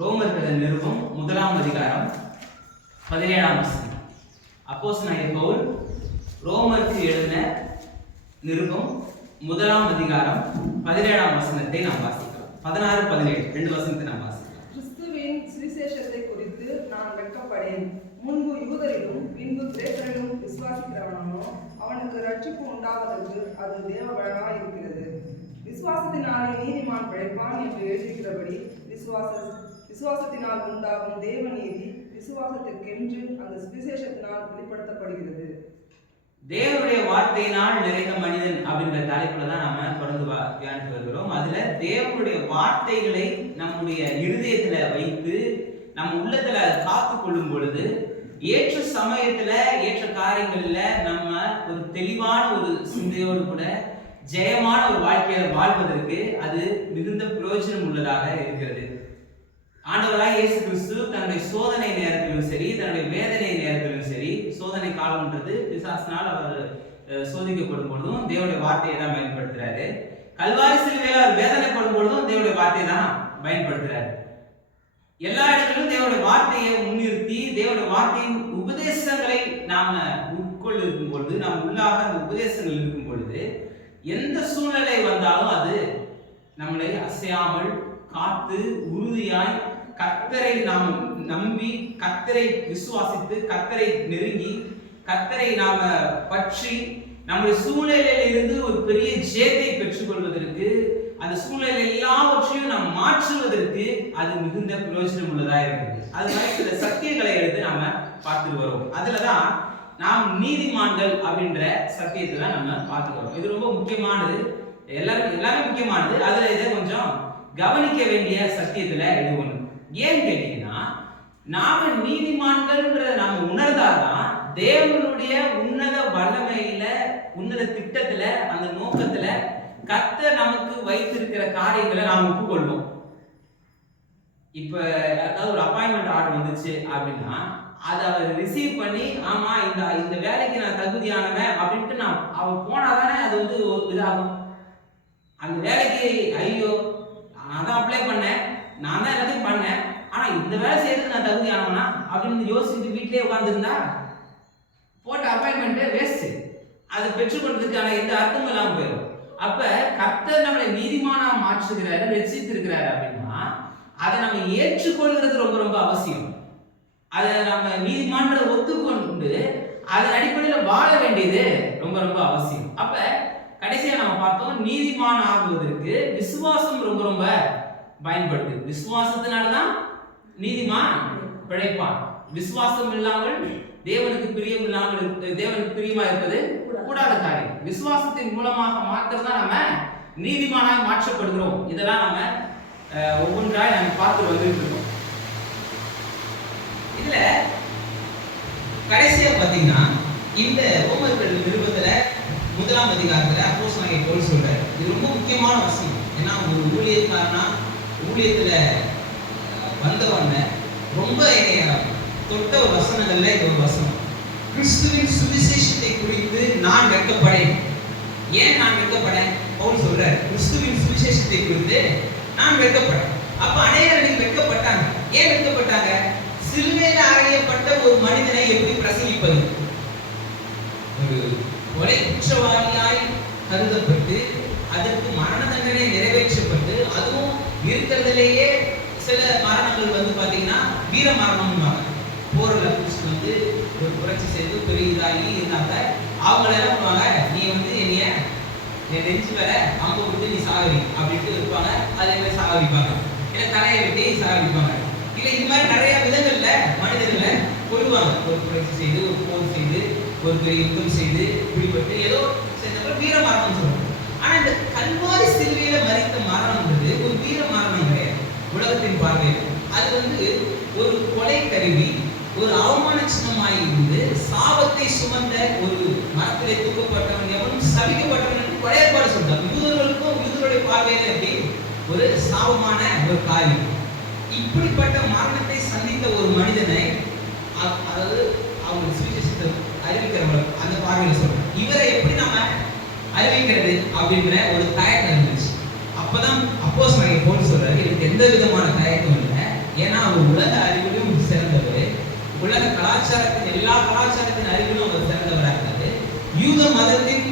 ரோமர்கள் நிருபம் 1ஆம் அதிகாரம் 17ஆம் வசனம். அப்போஸ்தலனாகிய பவுல் ரோமருக்கு எழுதின நிருபம் 1ஆம் அதிகாரம் 17ஆம் வசனத்தை நாம் வாசிக்கிறோம். 16, 17 ரெண்டு வசனத்தை நாம் வாசிக்கிறோம். கிறிஸ்துவின் சுவிசேஷத்தை குறித்து நான் வெட்கப்படேன். முன்பு யூதரிலும் பின்பு கிரேக்கரிலும் விசுவாசிக்கிறவனோ அவனுக்கு ரட்சிப்பு உண்டாவதற்கு அது தேவ வழியாய் இருக்கிறது. விசுவாசத்தினாலே நீதிமான் பிழைப்பான் என்று எழுதியிருக்கிறபடி விசுவாசத்தினால் உண்டாகும் தேவ நீதி விசுவாசத்திற்கென்று அந்த சுவிசேஷத்தினால் வெளிப்படுத்தப்படுகிறது. தேவனுடைய வார்த்தையினால் நிறைந்த மனிதன் அப்படின்ற தலைப்புல தான் நாம தொடர்ந்து தியானித்து வருகிறோம். அதுல தேவனுடைய வார்த்தைகளை நம்முடைய இருதயத்துல வைத்து நம்ம உள்ளத்துல காத்து கொள்ளும் பொழுது ஏற்ற சமயத்துல ஏற்ற காரியங்கள்ல நம்ம ஒரு தெளிவான ஒரு சிந்தையோடு கூட ஜெயமான ஒரு வாழ்க்கையை வாழ்வதற்கு அது மிகுந்த பிரயோஜனம் உள்ளதாக இருக்கிறது. ஆண்டவராய் இயேசு கிறிஸ்து தன்னுடைய சோதனை நேரத்திலும் சரி, தன்னுடைய வேதனை நேரத்திலும் சரி, சோதனை காலம்ன்றது பிசாசினால் அவர் சோதிக்கப்படும் பொழுதும் தேவனுடைய வார்த்தையை தான் பயன்படுத்துறாரு. கல்வாரி சிலுவையில் அவர் வேதனைப்படும் பொழுதும் தேவனுடைய வார்த்தையை தான் பயன்படுத்துறாரு. எல்லா இடங்களிலும் தேவனுடைய வார்த்தையை முன்னிறுத்தி தேவனுடைய வார்த்தையின் உபதேசங்களை நாம உட்கொள்ள இருக்கும் பொழுது, நாம் உள்ளாக அந்த உபதேசங்கள் இருக்கும் பொழுது எந்த சூழ்நிலை வந்தாலும் அது நம்மளை அசையாமல் காத்து உறுதியாய் கர்த்தரை நாம் நம்பி, கர்த்தரை விசுவாசித்து, கர்த்தரை நெருங்கி, கர்த்தரை நாம பற்றி நம்முடைய சூழ்நிலையில இருந்து ஒரு பெரிய ஜெயத்தை பெற்றுக்கொள்வதற்கு, அந்த சூழ்நிலை எல்லாவற்றையும் நாம் மாற்றுவதற்கு அது மிகுந்த பிரயோஜனம் உள்ளதா இருக்குது. அது மாதிரி சில சத்தியங்களை எடுத்து நாம பார்த்துட்டு வரோம். அதுலதான் நாம் நீதிமான்கள் அப்படின்ற சத்தியத்தை தான் நம்ம பார்த்துக்கிறோம். இது ரொம்ப முக்கியமானது, எல்லாமே முக்கியமானது. அதுல இதை கொஞ்சம் கவனிக்க வேண்டிய சத்தியத்துல இது ஒண்ணு. ஏன்னு கேட்டீங்கன்னா, நாம நீதிமான்கள்ன்றத நாம உணர்ந்தாதான் தேவனுடைய உன்னத வல்லமையில, உன்னத திட்டத்துல, அந்த நோக்கத்துல கர்த்தர் நமக்கு வைத்திருக்கிற காரியங்களை நாம் ஒப்புக்கொள்வோம். இப்ப ஏதாவது ஒரு அப்பாயின்மெண்ட் ஆர்டர் வந்துச்சு அப்படின்னா அதை அவர் ரிசீவ் பண்ணி, ஆமா இந்த வேலைக்கு நான் தகுதியானவன் அப்படின்ட்டு நான் அவர் போனாதானே அது வந்து இதாகும். அந்த வேலைக்கு ஐயோ நான் தான் அப்ளை பண்ணேன், நான் தான் எல்லாத்தையும் பண்ணேன், ஆனா இந்த வேலை செய்யறதுக்கு நான் தகுதியானவனா அப்படின்னு யோசிச்சுட்டு வீட்டிலேயே உட்கார்ந்துருந்தா போட்ட அப்பாயின்மெண்ட் வேஸ்ட். அதை பெற்றுக்கொண்டதுக்கான எந்த அர்த்தமும் இல்லாமல் போயிடும். அப்ப கர்த்தர் நம்மளை நீதிமானா மாற்றுகிறாரு, ரட்சித்திருக்கிறாரு அப்படின்னா அதை நம்ம ஏற்றுக்கொள்கிறது ரொம்ப ரொம்ப அவசியம். அதை நம்ம நீதிமான்றதை ஒத்துக்கொண்டு அதன் அடிப்படையில் வாழ வேண்டியது ரொம்ப ரொம்ப அவசியம். அப்ப கடைசியா நம்ம பார்த்தோம், நீதிமான் ஆகுவதற்கு விசுவாசம் ரொம்ப ரொம்ப பயன்படுது. விசுவாசத்தினால்தான் நீதிமான் பிழைப்பான். விசுவாசம் இல்லாமல் தேவனுக்கு பிரியம் இல்லாமல், தேவனுக்கு பிரியமா இருப்பது கூடாத காரியம். விசுவாசத்தின் மூலமாக மாத்திரம் தான் நம்ம நீதிமானாக மாற்றப்படுகிறோம். இதெல்லாம் நம்ம ஒவ்வொன்றாய் நம்ம பார்த்து வந்துட்டு இருக்கோம். இதுல கடைசியா பாத்தீங்கன்னா, இந்த ரோமர்கள் நிருபத்துல 1ஆம் அதிகாரத்துல அப்போஸ்தலனாகிய பவுல் சொல்றாரு. இது ரொம்ப முக்கியமான விஷயம். ஏன்னா ஒரு ஊழியக்காரனா ஊழியத்துல வந்தவங்க ரொம்ப தொட்ட ஒரு வசனங்கள்ல இது ஒரு வசனம். கிறிஸ்துவின் சுவிசேஷத்தை குறித்து நான் வெட்கப்படேன். ஏன் நான் வெட்கப்படேன்? பவுல் சொல்றாரு, கிறிஸ்துவின் சுவிசேஷத்தை குறித்து நான் வெட்கப்படேன். அப்ப அநேகர்கள் வெட்கப்பட்டாங்க. ஏன் வெட்கப்பட்டாங்க? சிலுவையில அறையப்பட்ட ஒரு மனிதனை எப்படி பிரசங்கிப்பது? ஒரு கொலை குற்றவாளியாய் கருதப்பட்டு அதற்கு மரண தண்டனை நிறைவேற்றப்பட்டு, அதுவும் இருக்கிறதுலேயே சில மரணங்கள் வந்து பாத்தீங்கன்னா வீர மரணம். போர்ல வந்து ஒரு புரட்சி செய்து பெரிய இதாகி இருந்தாங்க. அவங்கள என்ன பண்ணுவாங்க, நீ வந்து என்னைய நெஞ்சு வேற அம்ப விட்டு நீ சாகரி அப்படின்ட்டு இருப்பாங்க. அதே மாதிரி சாகரிப்பாங்க, இல்லை தலையை வெட்டி சாகரிப்பாங்க. இல்லை இது மாதிரி நிறைய விதங்கள்ல மனிதர்களை கொள்வாங்க. ஒரு புரட்சி செய்து, ஒரு போர் செய்து, ஒரு பெரிய யுத்தம் செய்து பிடிபட்டு ஏதோ செய்தவங்க வீர மரணம் சொல்லுவாங்க. ஆனா இந்த கல்வாரி சிலுவையில மரித்த மரணம்ன்றது ஒரு வீர மரணம் கிடையாது உலகத்தின் பார்வையில். அது வந்து ஒரு கொலை கருவி, ஒரு அவமான சின்னமாய் இருந்து சாபத்தை சுமந்த ஒரு மரத்திலே தூக்கப்பட்டவன், எவனும் சபிக்கப்பட்டவன் கொலையப்பாடு சொல்றாங்க. யூதர்களுக்கும் யூதருடைய பார்வையில எப்படி ஒரு சாபமான ஒரு காரியம். இப்படிப்பட்ட மரணத்தை சந்தித்த ஒரு மனிதனை, அதாவது அவங்க சுவிசேஷத்தை அறிவிக்கிறவங்க அந்த பார்வையில சொல்றாங்க. இவரை எப்படி நம்ம அறிவிக்கிறது அப்படிங்கிற ஒரு தயக்கம் இருந்துச்சு. அப்பதான் அப்போஸ்தலனாகிய பவுல் சொல்றாரு, எனக்கு எந்த விதமான தயக்கம் இல்லை, ஏன்னா அவர் உலக அறிவிலும் சிறந்தவர், உலக கலாச்சாரத்தின் எல்லா கலாச்சாரத்தின் அறிவிலும் அவர் சிறந்தவராக இருந்தாரு, யூத மதத்தின்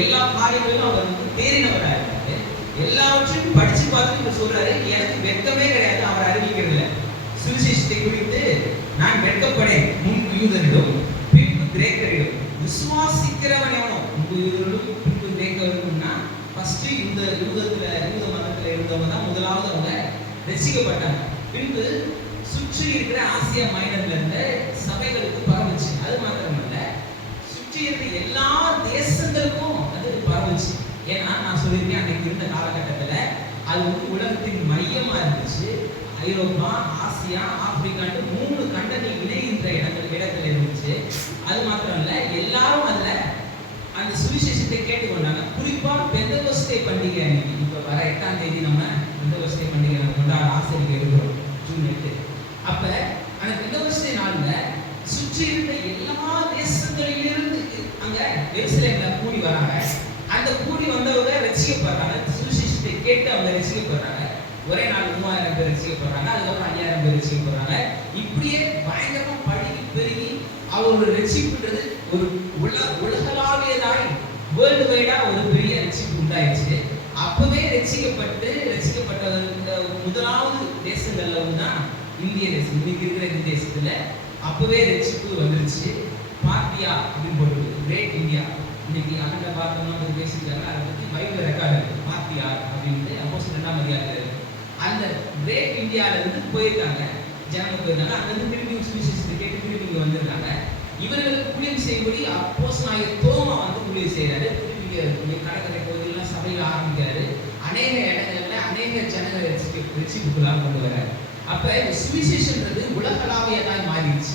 எல்லா காரியங்களிலும் அவர் தேறினவராக இருந்தாரு. எல்லாவற்றையும் படிச்சு பார்த்து இவர் சொல்றாரு, எனக்கு வெட்கமே கிடையாது அவர் அறிவிக்கிறதுல. சுவிசேஷத்தை குறித்து நான் வெட்கப்படேன், முன்பு யூதரிடம் பின்பு கிரேக்கரிடம். விசுவாசிக்கிறவன் எவனோ, முன்பு யூதரிடம் பின்பு கிரேக்கரிடம்னா ஃபர்ஸ்ட் யூத மதத்துல இருந்தவங்க தான் முதலாவது அவங்க ரசிக்கப்பட்டாங்க. பின்பு சுற்றி இருக்கிற ஆசியா மைனர்ல இருந்த சபைகளுக்கு பரவுச்சு. அது மாத்திரமல்ல, சுற்றி இருக்கிற எல்லா தேசங்களுக்கும் அது பரவுச்சு. ஏன்னா நான் சொல்லியிருக்கேன், அன்னைக்கு இருந்த காலகட்டத்துல அது உலகத்தின் மையமா இருந்துச்சு. ஐரோப்பா, ஆசியா, ஆப்பிரிக்கான்னு 3 கண்டங்கள் இணைகின்ற இடத்துல இருந்துச்சு. அது மாத்திரமல்ல, எல்லாரும் அதுல அந்த சுவிசேஷத்தை கேட்டுக்கொண்டாங்க. குறிப்பா பெந்தகோஸ்தே பண்டிகை அன்னைக்கு, இப்ப வர 8ஆம் தேதி நம்ம பெந்தகோஸ்தே பண்டிகை நம்ம கொண்டாட ஆசிரியர் இருக்கிறோம், ஜூன் 8. அப்ப அந்த பெந்தகோஸ்தே நாள்ல சுற்றி இருந்த எல்லா தேசங்களிலிருந்து அங்க எருசலேம்ல கூடி வராங்க. அந்த கூடி வந்தவங்க ரசிக்கப்படுறாங்க. சுவிசேஷத்தை கேட்டு அவங்க ரசிக்கப்படுறாங்க. ஒரே நாள் 3000 பேர் ரசிக்கப்படுறாங்க. அதுக்கப்புறம் 5000 பேர் ரசிக்கப்படுறாங்க. இப்படியே பயங்கரமா பழகி பெருகி அவரோட ரசிப்புன்றது ஒரு உலகளாவியதாய் வேர்ல்டு வைடா ஒரு பெரிய ரசிப்பு உண்டாயிடுச்சு. அப்பவே ரசிக்கப்பட்ட முதலாவது தேசங்கள்ல தான் இந்திய தேசம். இன்னைக்கு இருக்கிற இந்த தேசத்துல அப்பவே ரசிப்பு வந்துருச்சு. பார்த்தியா அப்படின்னு போட்டு கிரேட் இந்தியா. இன்னைக்கு அகண்ட பார்த்தோம்னா பேசியிருக்காங்க. அதை பத்தி பைபிள் ரெக்கார்டு இருக்கு, பார்த்தியா அப்படின்ட்டு. அப்போஸ்தலர் 2ஆம் அதிகாரத்துல அந்த கிரேட் இந்தியால இருந்து போயிருக்காங்க, ஜனங்க போயிருக்காங்க. அங்கிருந்து திரும்பி சுவிசேஷத்தை கேட்டு திரும்பி வந்திருக்காங்க. இவர்களுக்கு ஊழியம் செய்யும்படி அப்போஸ்தலனாகிய தோமா ஊழியம் செய்யறாரு. திரும்பி கடற்கரை பகுதியெல்லாம் சபையில ஆரம்பிக்கிறாரு. அநேக இடங்கள்ல அநேக ஜனங்களை ரட்சிப்புக்குள்ளாக கொண்டு வர்றாரு. அப்ப இந்த சுவிசேஷன்றது உலகளாவியதாய் மாறிடுச்சு.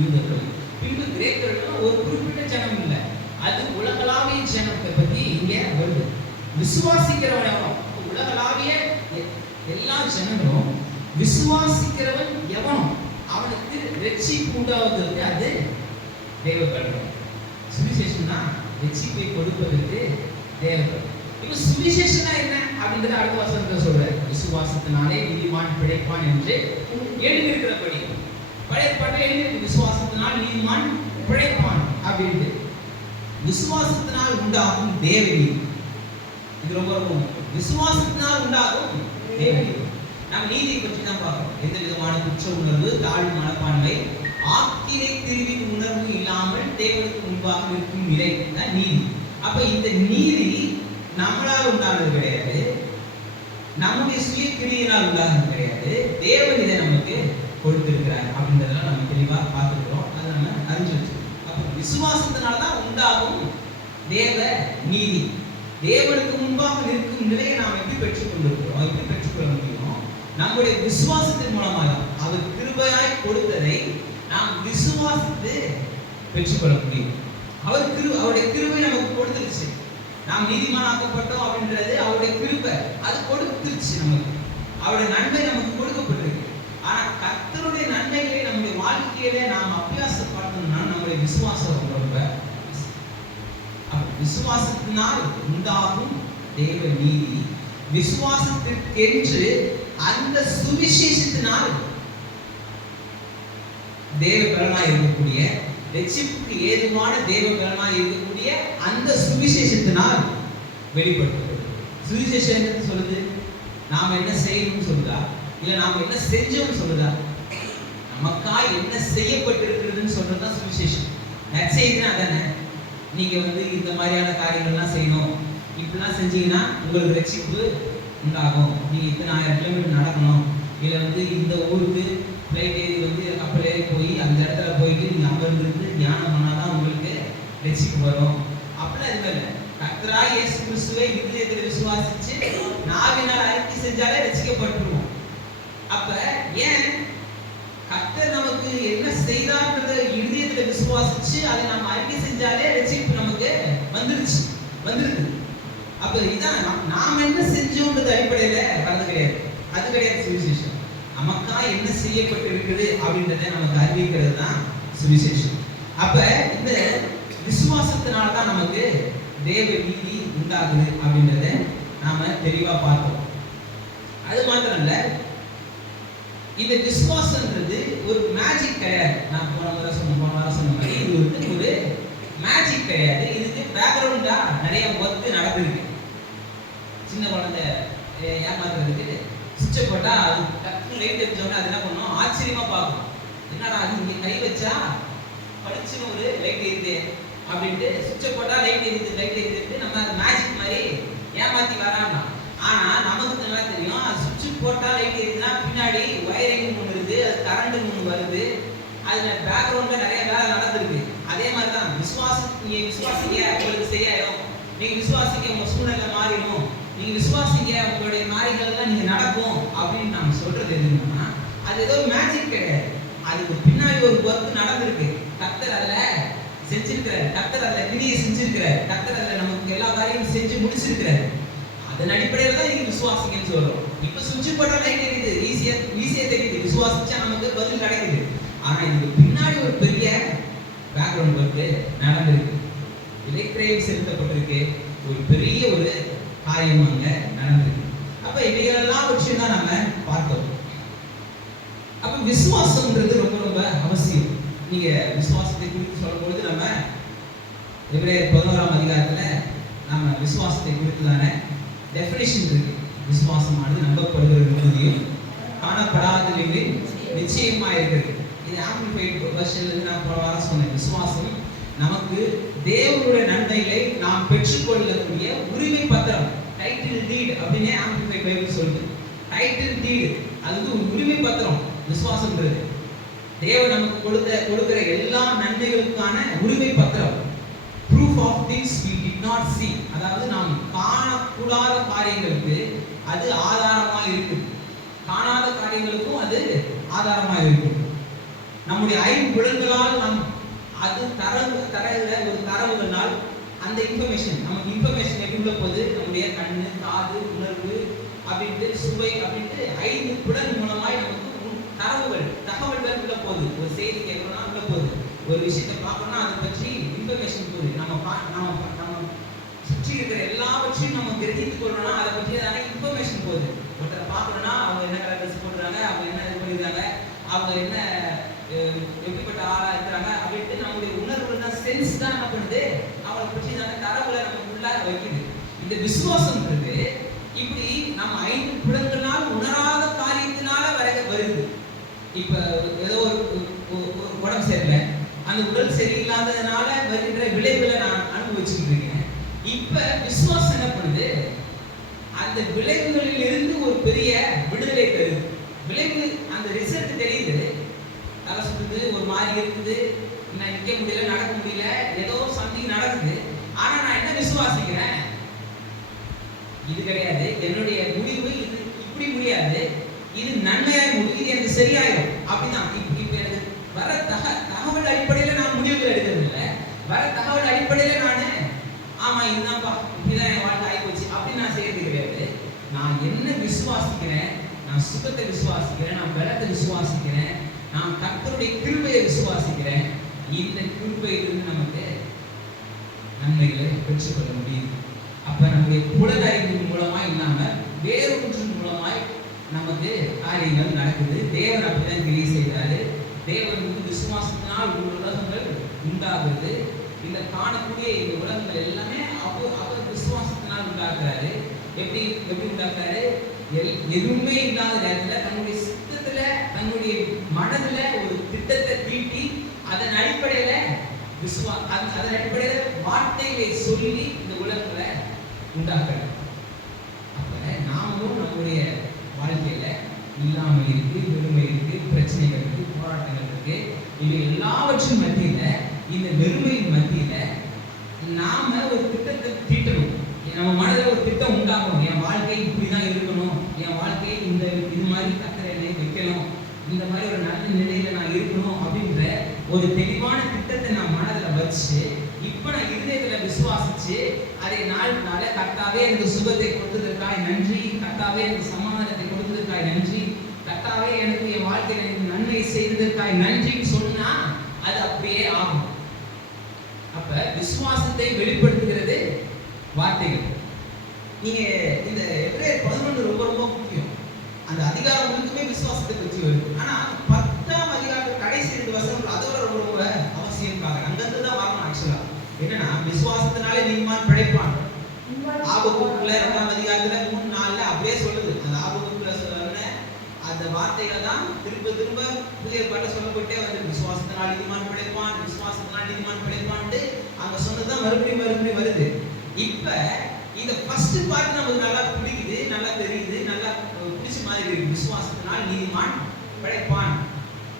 யூதர்கள் பின்பு கிரேக்கர்கள் ஒரு குறிப்பிட்ட ஜனம் இல்லை, அது உலகளாவிய ஜனத்தை பத்தி இங்க வருது. விசுவாசிக்கிறவன் உலகளாவிய எல்லா ஜனங்களும் விசுவாசிக்கிறவன் எவனும் அவனுக்கு ரட்சிப்பு உண்டாவதற்கு அது தேவைப்படுறது. சுவிசேஷம் தான் ரட்சிப்பை கொடுப்பதற்கு தேவைப்படுது. இப்ப சுவிசேஷனா என்ன அப்படின்றத அடுத்த வசனத்துல சொல்றாரு. விசுவாசத்தினாலே நீதிமான் பிழைப்பான் என்று எழுதியிருக்கிறபடி. பழைய ஏற்பாட்டில் எழுதியிருக்கு, விசுவாசத்தினால் நீதிமான் பிழைப்பான் அப்படின்ட்டு. விசுவாசத்தினால் உண்டாகும் தேவநீதி, இது ரொம்ப ரொம்ப விசுவாசத்தினால் உண்டாகும் தேவநீதி. நாம் நீதியை பற்றி தான் பார்க்கிறோம். எந்த விதமான குற்ற உணர்வு, தாழ்வு மனப்பான்மை, ஆக்கினை தெரிவின் உணர்வு இல்லாமல் தேவனுக்கு முன்பாக இருக்கும் நிலை தான் நீதி. அப்ப இந்த நீதி நம்மளால் உண்டானது கிடையாது, நம்முடைய சுய கிரியினால் உண்டானது கிடையாது. தேவன் இதை நமக்கு கொடுத்திருக்கிறார் அப்படின்றதெல்லாம் நம்ம தெளிவா பார்த்துக்கிறோம். அதை நம்ம அறிஞ்சு வச்சுக்கணும். அப்ப விசுவாசத்தினால தான் உண்டாகும் தேவ நீதி. தேவனுக்கு முன்பாக நிற்கும் நிலையை நாம் எப்படி பெற்றுக் கொண்டிருக்கிறோம், எப்படி பெற்றுக்கொள்ள முடியும்? நம்முடைய விசுவாசத்தின் மூலமாக அவர் கிருபையாய் கொடுத்ததை நாம் விசுவாசித்து பெற்றுக்கொள்ள முடியும். அவருடைய கிருபை நமக்கு கொடுத்துருச்சு. நாம் நீதிமானாக்கப்பட்டோம் அப்படின்றது அவருடைய கிருபை, அது கொடுத்துருச்சு நமக்கு. அவருடைய நன்மை நமக்கு கொடுக்கப்பட்டிருக்கு. ஆனா கர்த்தருடைய நன்மைகளை நம்முடைய வாழ்க்கையில நாம் அபியாசப்படணும்னா நம்முடைய விசுவாசம் ரொம்ப. விசுவாசத்தினால் உண்டாகும் தேவ நீதி, விசுவாசத்திற்கென்று அந்த சுவிசேஷத்தினால் தேவ பலனாய் இருக்கக்கூடிய, ரட்சிப்புக்கு ஏதுவான தேவ பலனாய் இருக்கக்கூடிய அந்த சுவிசேஷத்தினால் வெளிப்படுத்தப்படும். சுவிசேஷம் என்ன சொல்லுது? நாம் என்ன செய்யணும்னு சொல்லுதா, இல்ல நாம் என்ன செஞ்சோம்னு சொல்லுதா? நமக்காய் என்ன செய்யப்பட்டிருக்கிறதுன்னு சொல்றதுதான் சுவிசேஷம். நற்செய்தினா அதானே. நீங்க இந்த மாதிரியான காரியங்கள்லாம் செய்யணும், இப்படிலாம் செஞ்சீங்கன்னா உங்களுக்கு ரட்சிப்பு உண்டாகும், நீங்க இத்தனை 1000 கிலோமீட்டர் நடக்கணும், இல்லை இந்த ஊருக்கு ஃப்ளைட் ஏறி கப்பல் ஏறி போய் அந்த இடத்துல போயிட்டு நீங்க அங்கிருந்து தியானம் பண்ணாதான் உங்களுக்கு ரட்சிப்பு வரும். அப்படிலாம் எதுவும் இல்லை. கர்த்தராகிய இயேசு கிறிஸ்துவை இதயத்தில் விசுவாசிச்சு நாவினால் அறிக்கை செஞ்சாலே ரட்சிக்கப்பட்டுருவோம். அப்ப ஏன் கர்த்தர் நமக்கு என்ன செய்தார்ன்றத இதயத்துல விசுவாசிச்சு அதை நாம் அறிக்கை செஞ்சாலே ரட்சிப்பு நமக்கு வந்துருது. அப்ப இதான் நாம் என்ன செஞ்சோம்ன்றது அடிப்படையில வரது கிடையாது. அது கிடையாது சுவிசேஷம். நமக்கா என்ன செய்யப்பட்டு இருக்குது அப்படின்றத நமக்கு அறிவிக்கிறது தான் சுவிசேஷம். அப்ப இந்த விசுவாசத்தினால்தான் நமக்கு தேவ நீதி உண்டாகுது அப்படின்றத நாம தெளிவா பார்த்தோம். அது மாத்திரம் இல்ல, இந்த விசுவாசம்ன்றது ஒரு மேஜிக் கிடையாது. நான் போன வாரம் சொன்ன மாதிரி இது ஒரு மேஜிக் கிடையாது. இதுக்கு பேக்ரவுண்டா நிறைய ஒர்க் நடந்திருக்கு. சின்ன குழந்தை ஏமாத்துறதுக்கு சுவிட்சை போட்டா அது டக்குனு லைட் எரிஞ்சோன்னா அது என்ன பண்ணும், ஆச்சரியமா பார்க்கும். என்னடா அது இங்கே கை வச்சா படிச்சுன்னு ஒரு லைட் எரியுது அப்படின்ட்டு சுவிட்சை போட்டா லைட் எரியுது நம்ம அது மேஜிக் மாதிரி ஏமாத்தி வரான்னா. ஆனா நமக்கு நல்லா தெரியும், சுவிட்ச் போட்டா லைட் எரியுதுன்னா பின்னாடி வயரிங் ஒன்று இருக்குது, அது கரண்ட் ஒன்று வருது, அதுல பேக்ரவுண்ட்ல நிறைய வேலை நடந்திருக்கு. அதே மாதிரி தான் நீங்க விசுவாசிங்க உங்களுக்கு சரியாயிடும், நீங்க விசுவாசிக்க உங்க சூழ்நிலை மாறிடும், நீங்க விசுவாசிங்க உங்களுடைய காரியங்கள்லாம் நீங்க நடக்கும் அப்படின்னு நாம சொல்றது என்னன்னா அது ஏதோ மேஜிக் கிடையாது. அதுக்கு பின்னாடி ஒரு ஒர்க் நடந்திருக்கு. கர்த்தர் அதுல செஞ்சிருக்கிறார், கர்த்தர் அதுல கிரியை செஞ்சிருக்கிறார், கர்த்தர் அதுல நமக்கு எல்லா காரியமும் செஞ்சு முடிச்சிருக்கிறார். அதன் அடிப்படையில் தான் நீங்க விசுவாசிங்கன்னு சொல்றோம். இப்ப சுவிட்ச் போட்டா லைட் எரியுது, ஈஸியா தெரியுது, விசுவாசிச்சா நமக்கு பதில் கிடைக்குது. ஆனா இதுக்கு பின்னாடி ஒரு பெரிய பேக்ரவுண்ட் ஒர்க் நடந்திருக்கு, விலைக்கிரயம் செலுத்தப்பட்டிருக்கு, ஒரு பெரிய ஒரு காரியம் அங்க நடந்திருக்கு. அப்ப இவைகளெல்லாம் வச்சு தான் நம்ம பார்த்தோம். அப்ப விசுவாசம்ன்றது ரொம்ப ரொம்ப அவசியம். நீங்க விசுவாசத்தை குறித்து சொல்லும்போது நம்ம எபிரேயர் 11ஆம் அதிகாரத்துல நம்ம விசுவாசத்தை குறித்துதான டெஃபினிஷன் இருக்கு. விசுவாசமானது நம்பப்படுகிற உறுதியும் காணப்படாதவைகளின் நிச்சயமா இருக்கிறது. இது ஆம்பிளிஃபைட் வெர்ஷன்ல நான் போன வாரம் சொன்னேன். விசுவாசம் நமக்கு தேவனுடைய நன்மைகளை நாம் பெற்றுக்கொள்ளக்கூடிய உரிமை பத்திரம், டைட்டில் டீட் அப்படின்னு ஆம்பிளிஃபைட் பைபிள் சொல்லுது. டைட்டில் டீட் அது ஒரு உரிமை பத்திரம். விசுவாசம்ன்றது தேவன் நமக்கு கொடுக்கிற எல்லா நன்மைகளுக்கான உரிமை பத்திரம். proof of things we did not see, அதாவது நாம் காணக்கூடாத காரியங்களுக்கு அது ஆதாரமா இருக்கு, காணாத காரியங்களுக்கும் அது ஆதாரமா இருக்கு. நம்முடைய ஐம்புலன்களால் நாம் அது தரவுல ஒரு தரவுகளால் அந்த இன்ஃபர்மேஷன் நமக்கு இன்ஃபர்மேஷன் எப்படி உள்ள போகுது, நம்முடைய கண்ணு, காது, உணர்வு அப்படின்ட்டு சுவை அப்படின்ட்டு 5 புலன் மூலமாய் நமக்கு தகவல்கள் உள்ள போகுது. ஒரு செய்தி கேட்கணும்னா உள்ள போகுது, ஒரு விஷயத்தை பார்க்கணும்னா அதை பற்றி இன்ஃபர்மேஷன் போகுது. நம்ம சுற்றி இருக்கிற எல்லாவற்றையும் நம்ம தெரிஞ்சுட்டு கொள்ளணும்னா அதை பற்றியதான இன்ஃபர்மேஷன் போகுது. ஒருத்தரை பார்க்கணும்னா அவங்க என்ன கலர் ட்ரெஸ் போடுறாங்க, அவங்க என்ன இது பண்ணிருக்காங்க, அவங்க என்ன எப்படிப்பட்ட ஆளா இருக்கிறாங்க அப்படின்ட்டு நம்முடைய உணர்வுகள் தான், சென்ஸ் தான் என்ன பண்ணுது, அவங்களை பற்றியதான தரவுகளை நம்ம உள்ள வைக்குது. இந்த விசுவாசம்ன்றது இப்படி நம்ம 5 புலன்களால் உணராத காரியத்தினால வருது. இப்ப ஏதோ ஒரு உடம்பு சரியில்லை, அந்த உடல் சரியில்லாததுனால வருகின்ற விளைவுகளை நான் அனுபவிச்சுட்டு இருக்கேன். இப்ப விசுவாசம் என்ன பண்ணுது, அந்த விளைவுகளில் இருந்து ஒரு பெரிய விடுதலை தருது. விளைவு அந்த ரிசல்ட் தெரியுது, தலை சுத்துது, ஒரு மாதிரி இருக்குது, நான் நிற்க முடியல, நடக்க முடியல, ஏதோ சம்திங் நடக்குது. ஆனா நான் என்ன விசுவாசிக்கிறேன், இது கிடையாது, என்னுடைய முடிவு இது இப்படி முடியாது, இது நன்மையாய் முடியும், இது எனக்கு சரியாயிடும் அப்படிதான். இப்ப எனக்கு வர தகவல் அடிப்படையில நான் முடிவுகள் எடுக்கிறது இல்லை. வர தகவல் அடிப்படையில நானு ஆமா இதுதான்ப்பா, இப்படிதான் என் வாழ்க்கை ஆகி போச்சு அப்படின்னு நான் செய்யறது கிடையாது. நான் என்ன விசுவாசிக்கிறேன், நான் சுகத்தை விசுவாசிக்கிறேன், நான் பலத்தை விசுவாசிக்கிறேன், நான் கர்த்தருடைய கிருபையை விசுவாசிக்கிறேன். இந்த கிருபையிலிருந்து நமக்கு நன்மைகளை பெற்றுக்கொள்ள முடியும். அப்ப நம்முடைய புலனறிவின் மூலமாய் இல்லாம வேறொன்றின் மூலமாய் நமக்கு காரியங்கள் நடக்குது. தேவன் அப்படிதான் கிரியை செய்தாரு. தேவன் விசுவாசத்தினால் உலகங்கள் உண்டாகுது. இந்த காணக்கூடிய இந்த உலகங்கள் எல்லாமே அவர் விசுவாசத்தினால் உண்டாக்குறாரு. எப்படி உண்டாக்குறாரு, எதுவுமே இல்லாத நேரத்துல தன்னுடைய சித்தத்துல தன்னுடைய மனதுல ஒரு திட்டத்தை தீட்டி அதன் அடிப்படையில அதன் அடிப்படையில வார்த்தைகளை சொல்லி இந்த உலகங்களை உண்டாக்குறாரு. அப்ப நாமும் நம்முடைய வாழ்க்கையில இல்லாமல் இருக்கு, வெறுமை இருக்கு, பிரச்சனைகள் இருக்கு, போராட்டங்கள் இருக்கு. இது எல்லாவற்றின் மத்தியில, இந்த வெறுமையின் மத்தியில நாம ஒரு திட்டத்தை தீட்டணும். நம்ம மனதில் ஒரு திட்டம் உண்டாகணும். என் வாழ்க்கை இப்படிதான் இருக்கணும், என் வாழ்க்கை இது மாதிரி கர்த்தர் என்னை வைக்கணும், இந்த மாதிரி ஒரு நல்ல நிலையில நான் இருக்கணும் அப்படின்ற ஒரு தெளிவான திட்டத்தை நான் மனதில் வச்சு இப்ப நான் இருதயத்துல விசுவாசிச்சு அதை நாள கர்த்தாவே எனக்கு சுகத்தை கொடுத்ததற்காய் நன்றி, கர்த்தாவே எனக்கு சமாதானத்தை கொடுத்ததற்காய் நன்றி, கர்த்தாவே எனக்கு என் வாழ்க்கையில எனக்கு நன்மை செய்ததற்காய் நன்றின்னு சொன்னா அது அப்படியே ஆகும். அப்ப விசுவாசத்தை வெளிப்படுத்துகிறது வார்த்தைகள். நீங்க இந்த எபிரேயர் 11 ரொம்ப ரொம்ப முக்கியம். அந்த அதிகாரம் முழுக்கமே விசுவாசத்தை பற்றி வருது. சொல்லுது. அந்த ஆபத்துக்குள்ள சொன்ன அந்த வார்த்தைகள் தான் திரும்ப திரும்ப புதிய பாட்ட சொல்லப்பட்டே வந்து விசுவாசத்தினால் நீதிமான் பிழைப்பான், விசுவாசத்தினால் நீதிமான் பிழைப்பான்ட்டு அங்க சொன்னதுதான் மறுபடியும் வருது. இப்ப இந்த ஃபர்ஸ்ட் பார்ட் நமக்கு நல்லா பிடிக்குது, நல்லா தெரியுது, நல்லா பிடிச்ச மாதிரி இருக்கு. விசுவாசத்தினால் நீதிமான் பிழைப்பான்.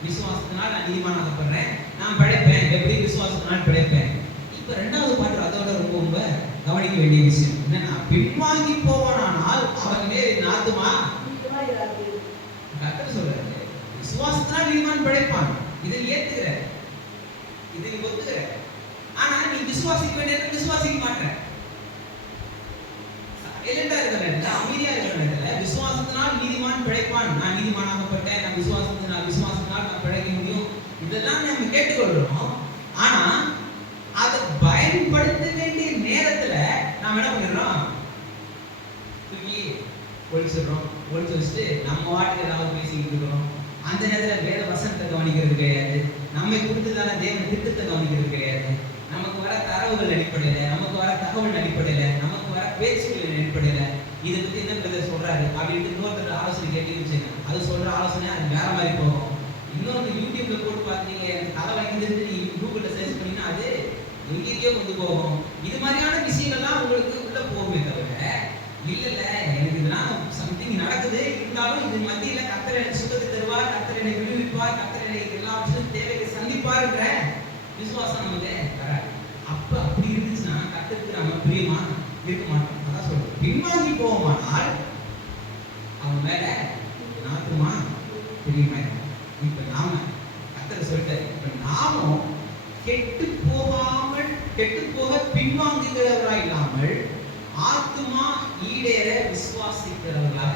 விசுவாசத்தினால் நான் நீதிமானாகப்படுறேன், நான் பிழைப்பேன். எப்படி? விசுவாசத்தினால் பிழைப்பேன். இப்ப ரெண்டாவது பாட்டு அதோட ரொம்ப கவனிக்க வேண்டிய விஷயம் என்னன்னா, பின்வாங்கி போவானால் அவன் மேல் ஆத்துமா கர்த்தர் சொல்றாரு, விசுவாசத்தினால் நீதிமான் பிழைப்பான். இதை ஏத்துக்கிற, இதை நீ ஒத்துக்கிற. ஆனா நீ விசுவாசிக்க வேண்டியது விசுவாசிக்க மாட்டேற. சைலண்டா இருக்கிற இடத்துல, அமைதியா இருக்கிற இடத்துல விசுவாசத்தினால் நீதிமான் பிழைப்பான், நான் நீதிமானாகப்பட்டேன், நான் விசுவாசத்தினால் நான் பிழைக்க முடியும், இதெல்லாம் நம்ம கேட்டுக்கொள்றோம். ஆனா அதை பயன்படுத்த வேண்டிய நேரத்துல நாம என்ன பண்ணிடுறோம்? தூக்கி ஒழிச்சிடுறோம். ஒழிச்சு வச்சுட்டு நம்ம வாட்டுக்கு ஏதாவது பேசிக்கிட்டு இருக்கிறோம். அந்த நேரத்துல வேத வசனத்தை கவனிக்கிறது கிடையாது, நம்மை குறித்துதான தேவன் திட்டத்தை கவனிக்கிறது கிடையாது. நமக்கு வர தரவுகள் அடிப்படையில, நமக்கு வர தகவல் அடிப்படையில, நமக்கு வர பேச்சுகளின் அடிப்படையில இதை பத்தி என்ன பிரதர் சொல்றாரு அப்படின்ட்டு இன்னொருத்தர் ஆலோசனை கேட்டீங்கன்னு, அது சொல்ற ஆலோசனை அது வேற மாதிரி போகும். இன்னொரு யூடியூப்ல போட்டு பார்த்தீங்க, தலை வைக்கிறது நீ கூகுள்ல சர்ச் பண்ணீங்கன்னா அது எங்கேயோ கொண்டு போகும். இது மாதிரியான விஷயங்கள்லாம் உங்களுக்கு உள்ள போகுமே தவிர, இல்ல எனக்கு இதெல்லாம் சம்திங் நடக்குது, இருந்தாலும் இது மத்தியில கர்த்தர் எனக்கு சுத்தத்தை தருவார், கர்த்தர் என்னை விடுவிப்பார், கர்த்தர் என்னை எல்லா தேவையை சந்திப்பார்ன்ற விசுவாசம் நமக்கு வராது. அப்படி இருந்துச்சுன்னா கர்த்தருக்கு நம்ம பிரியமா இருக்க மாட்டோம். அதான் சொல்றோம், பின்வாங்கி போவோமானால் அவன் மேல நாட்டுமா பிரியமாயிடும். இப்ப நாம கர்த்தர் சொல்லிட்டாரு, இப்ப நாமும் கெட்டு போக பின்வாங்குகிறவர்களா இல்லாமல் ஆத்துமா ஈடேற விசுவாசிக்கிறவர்களாக.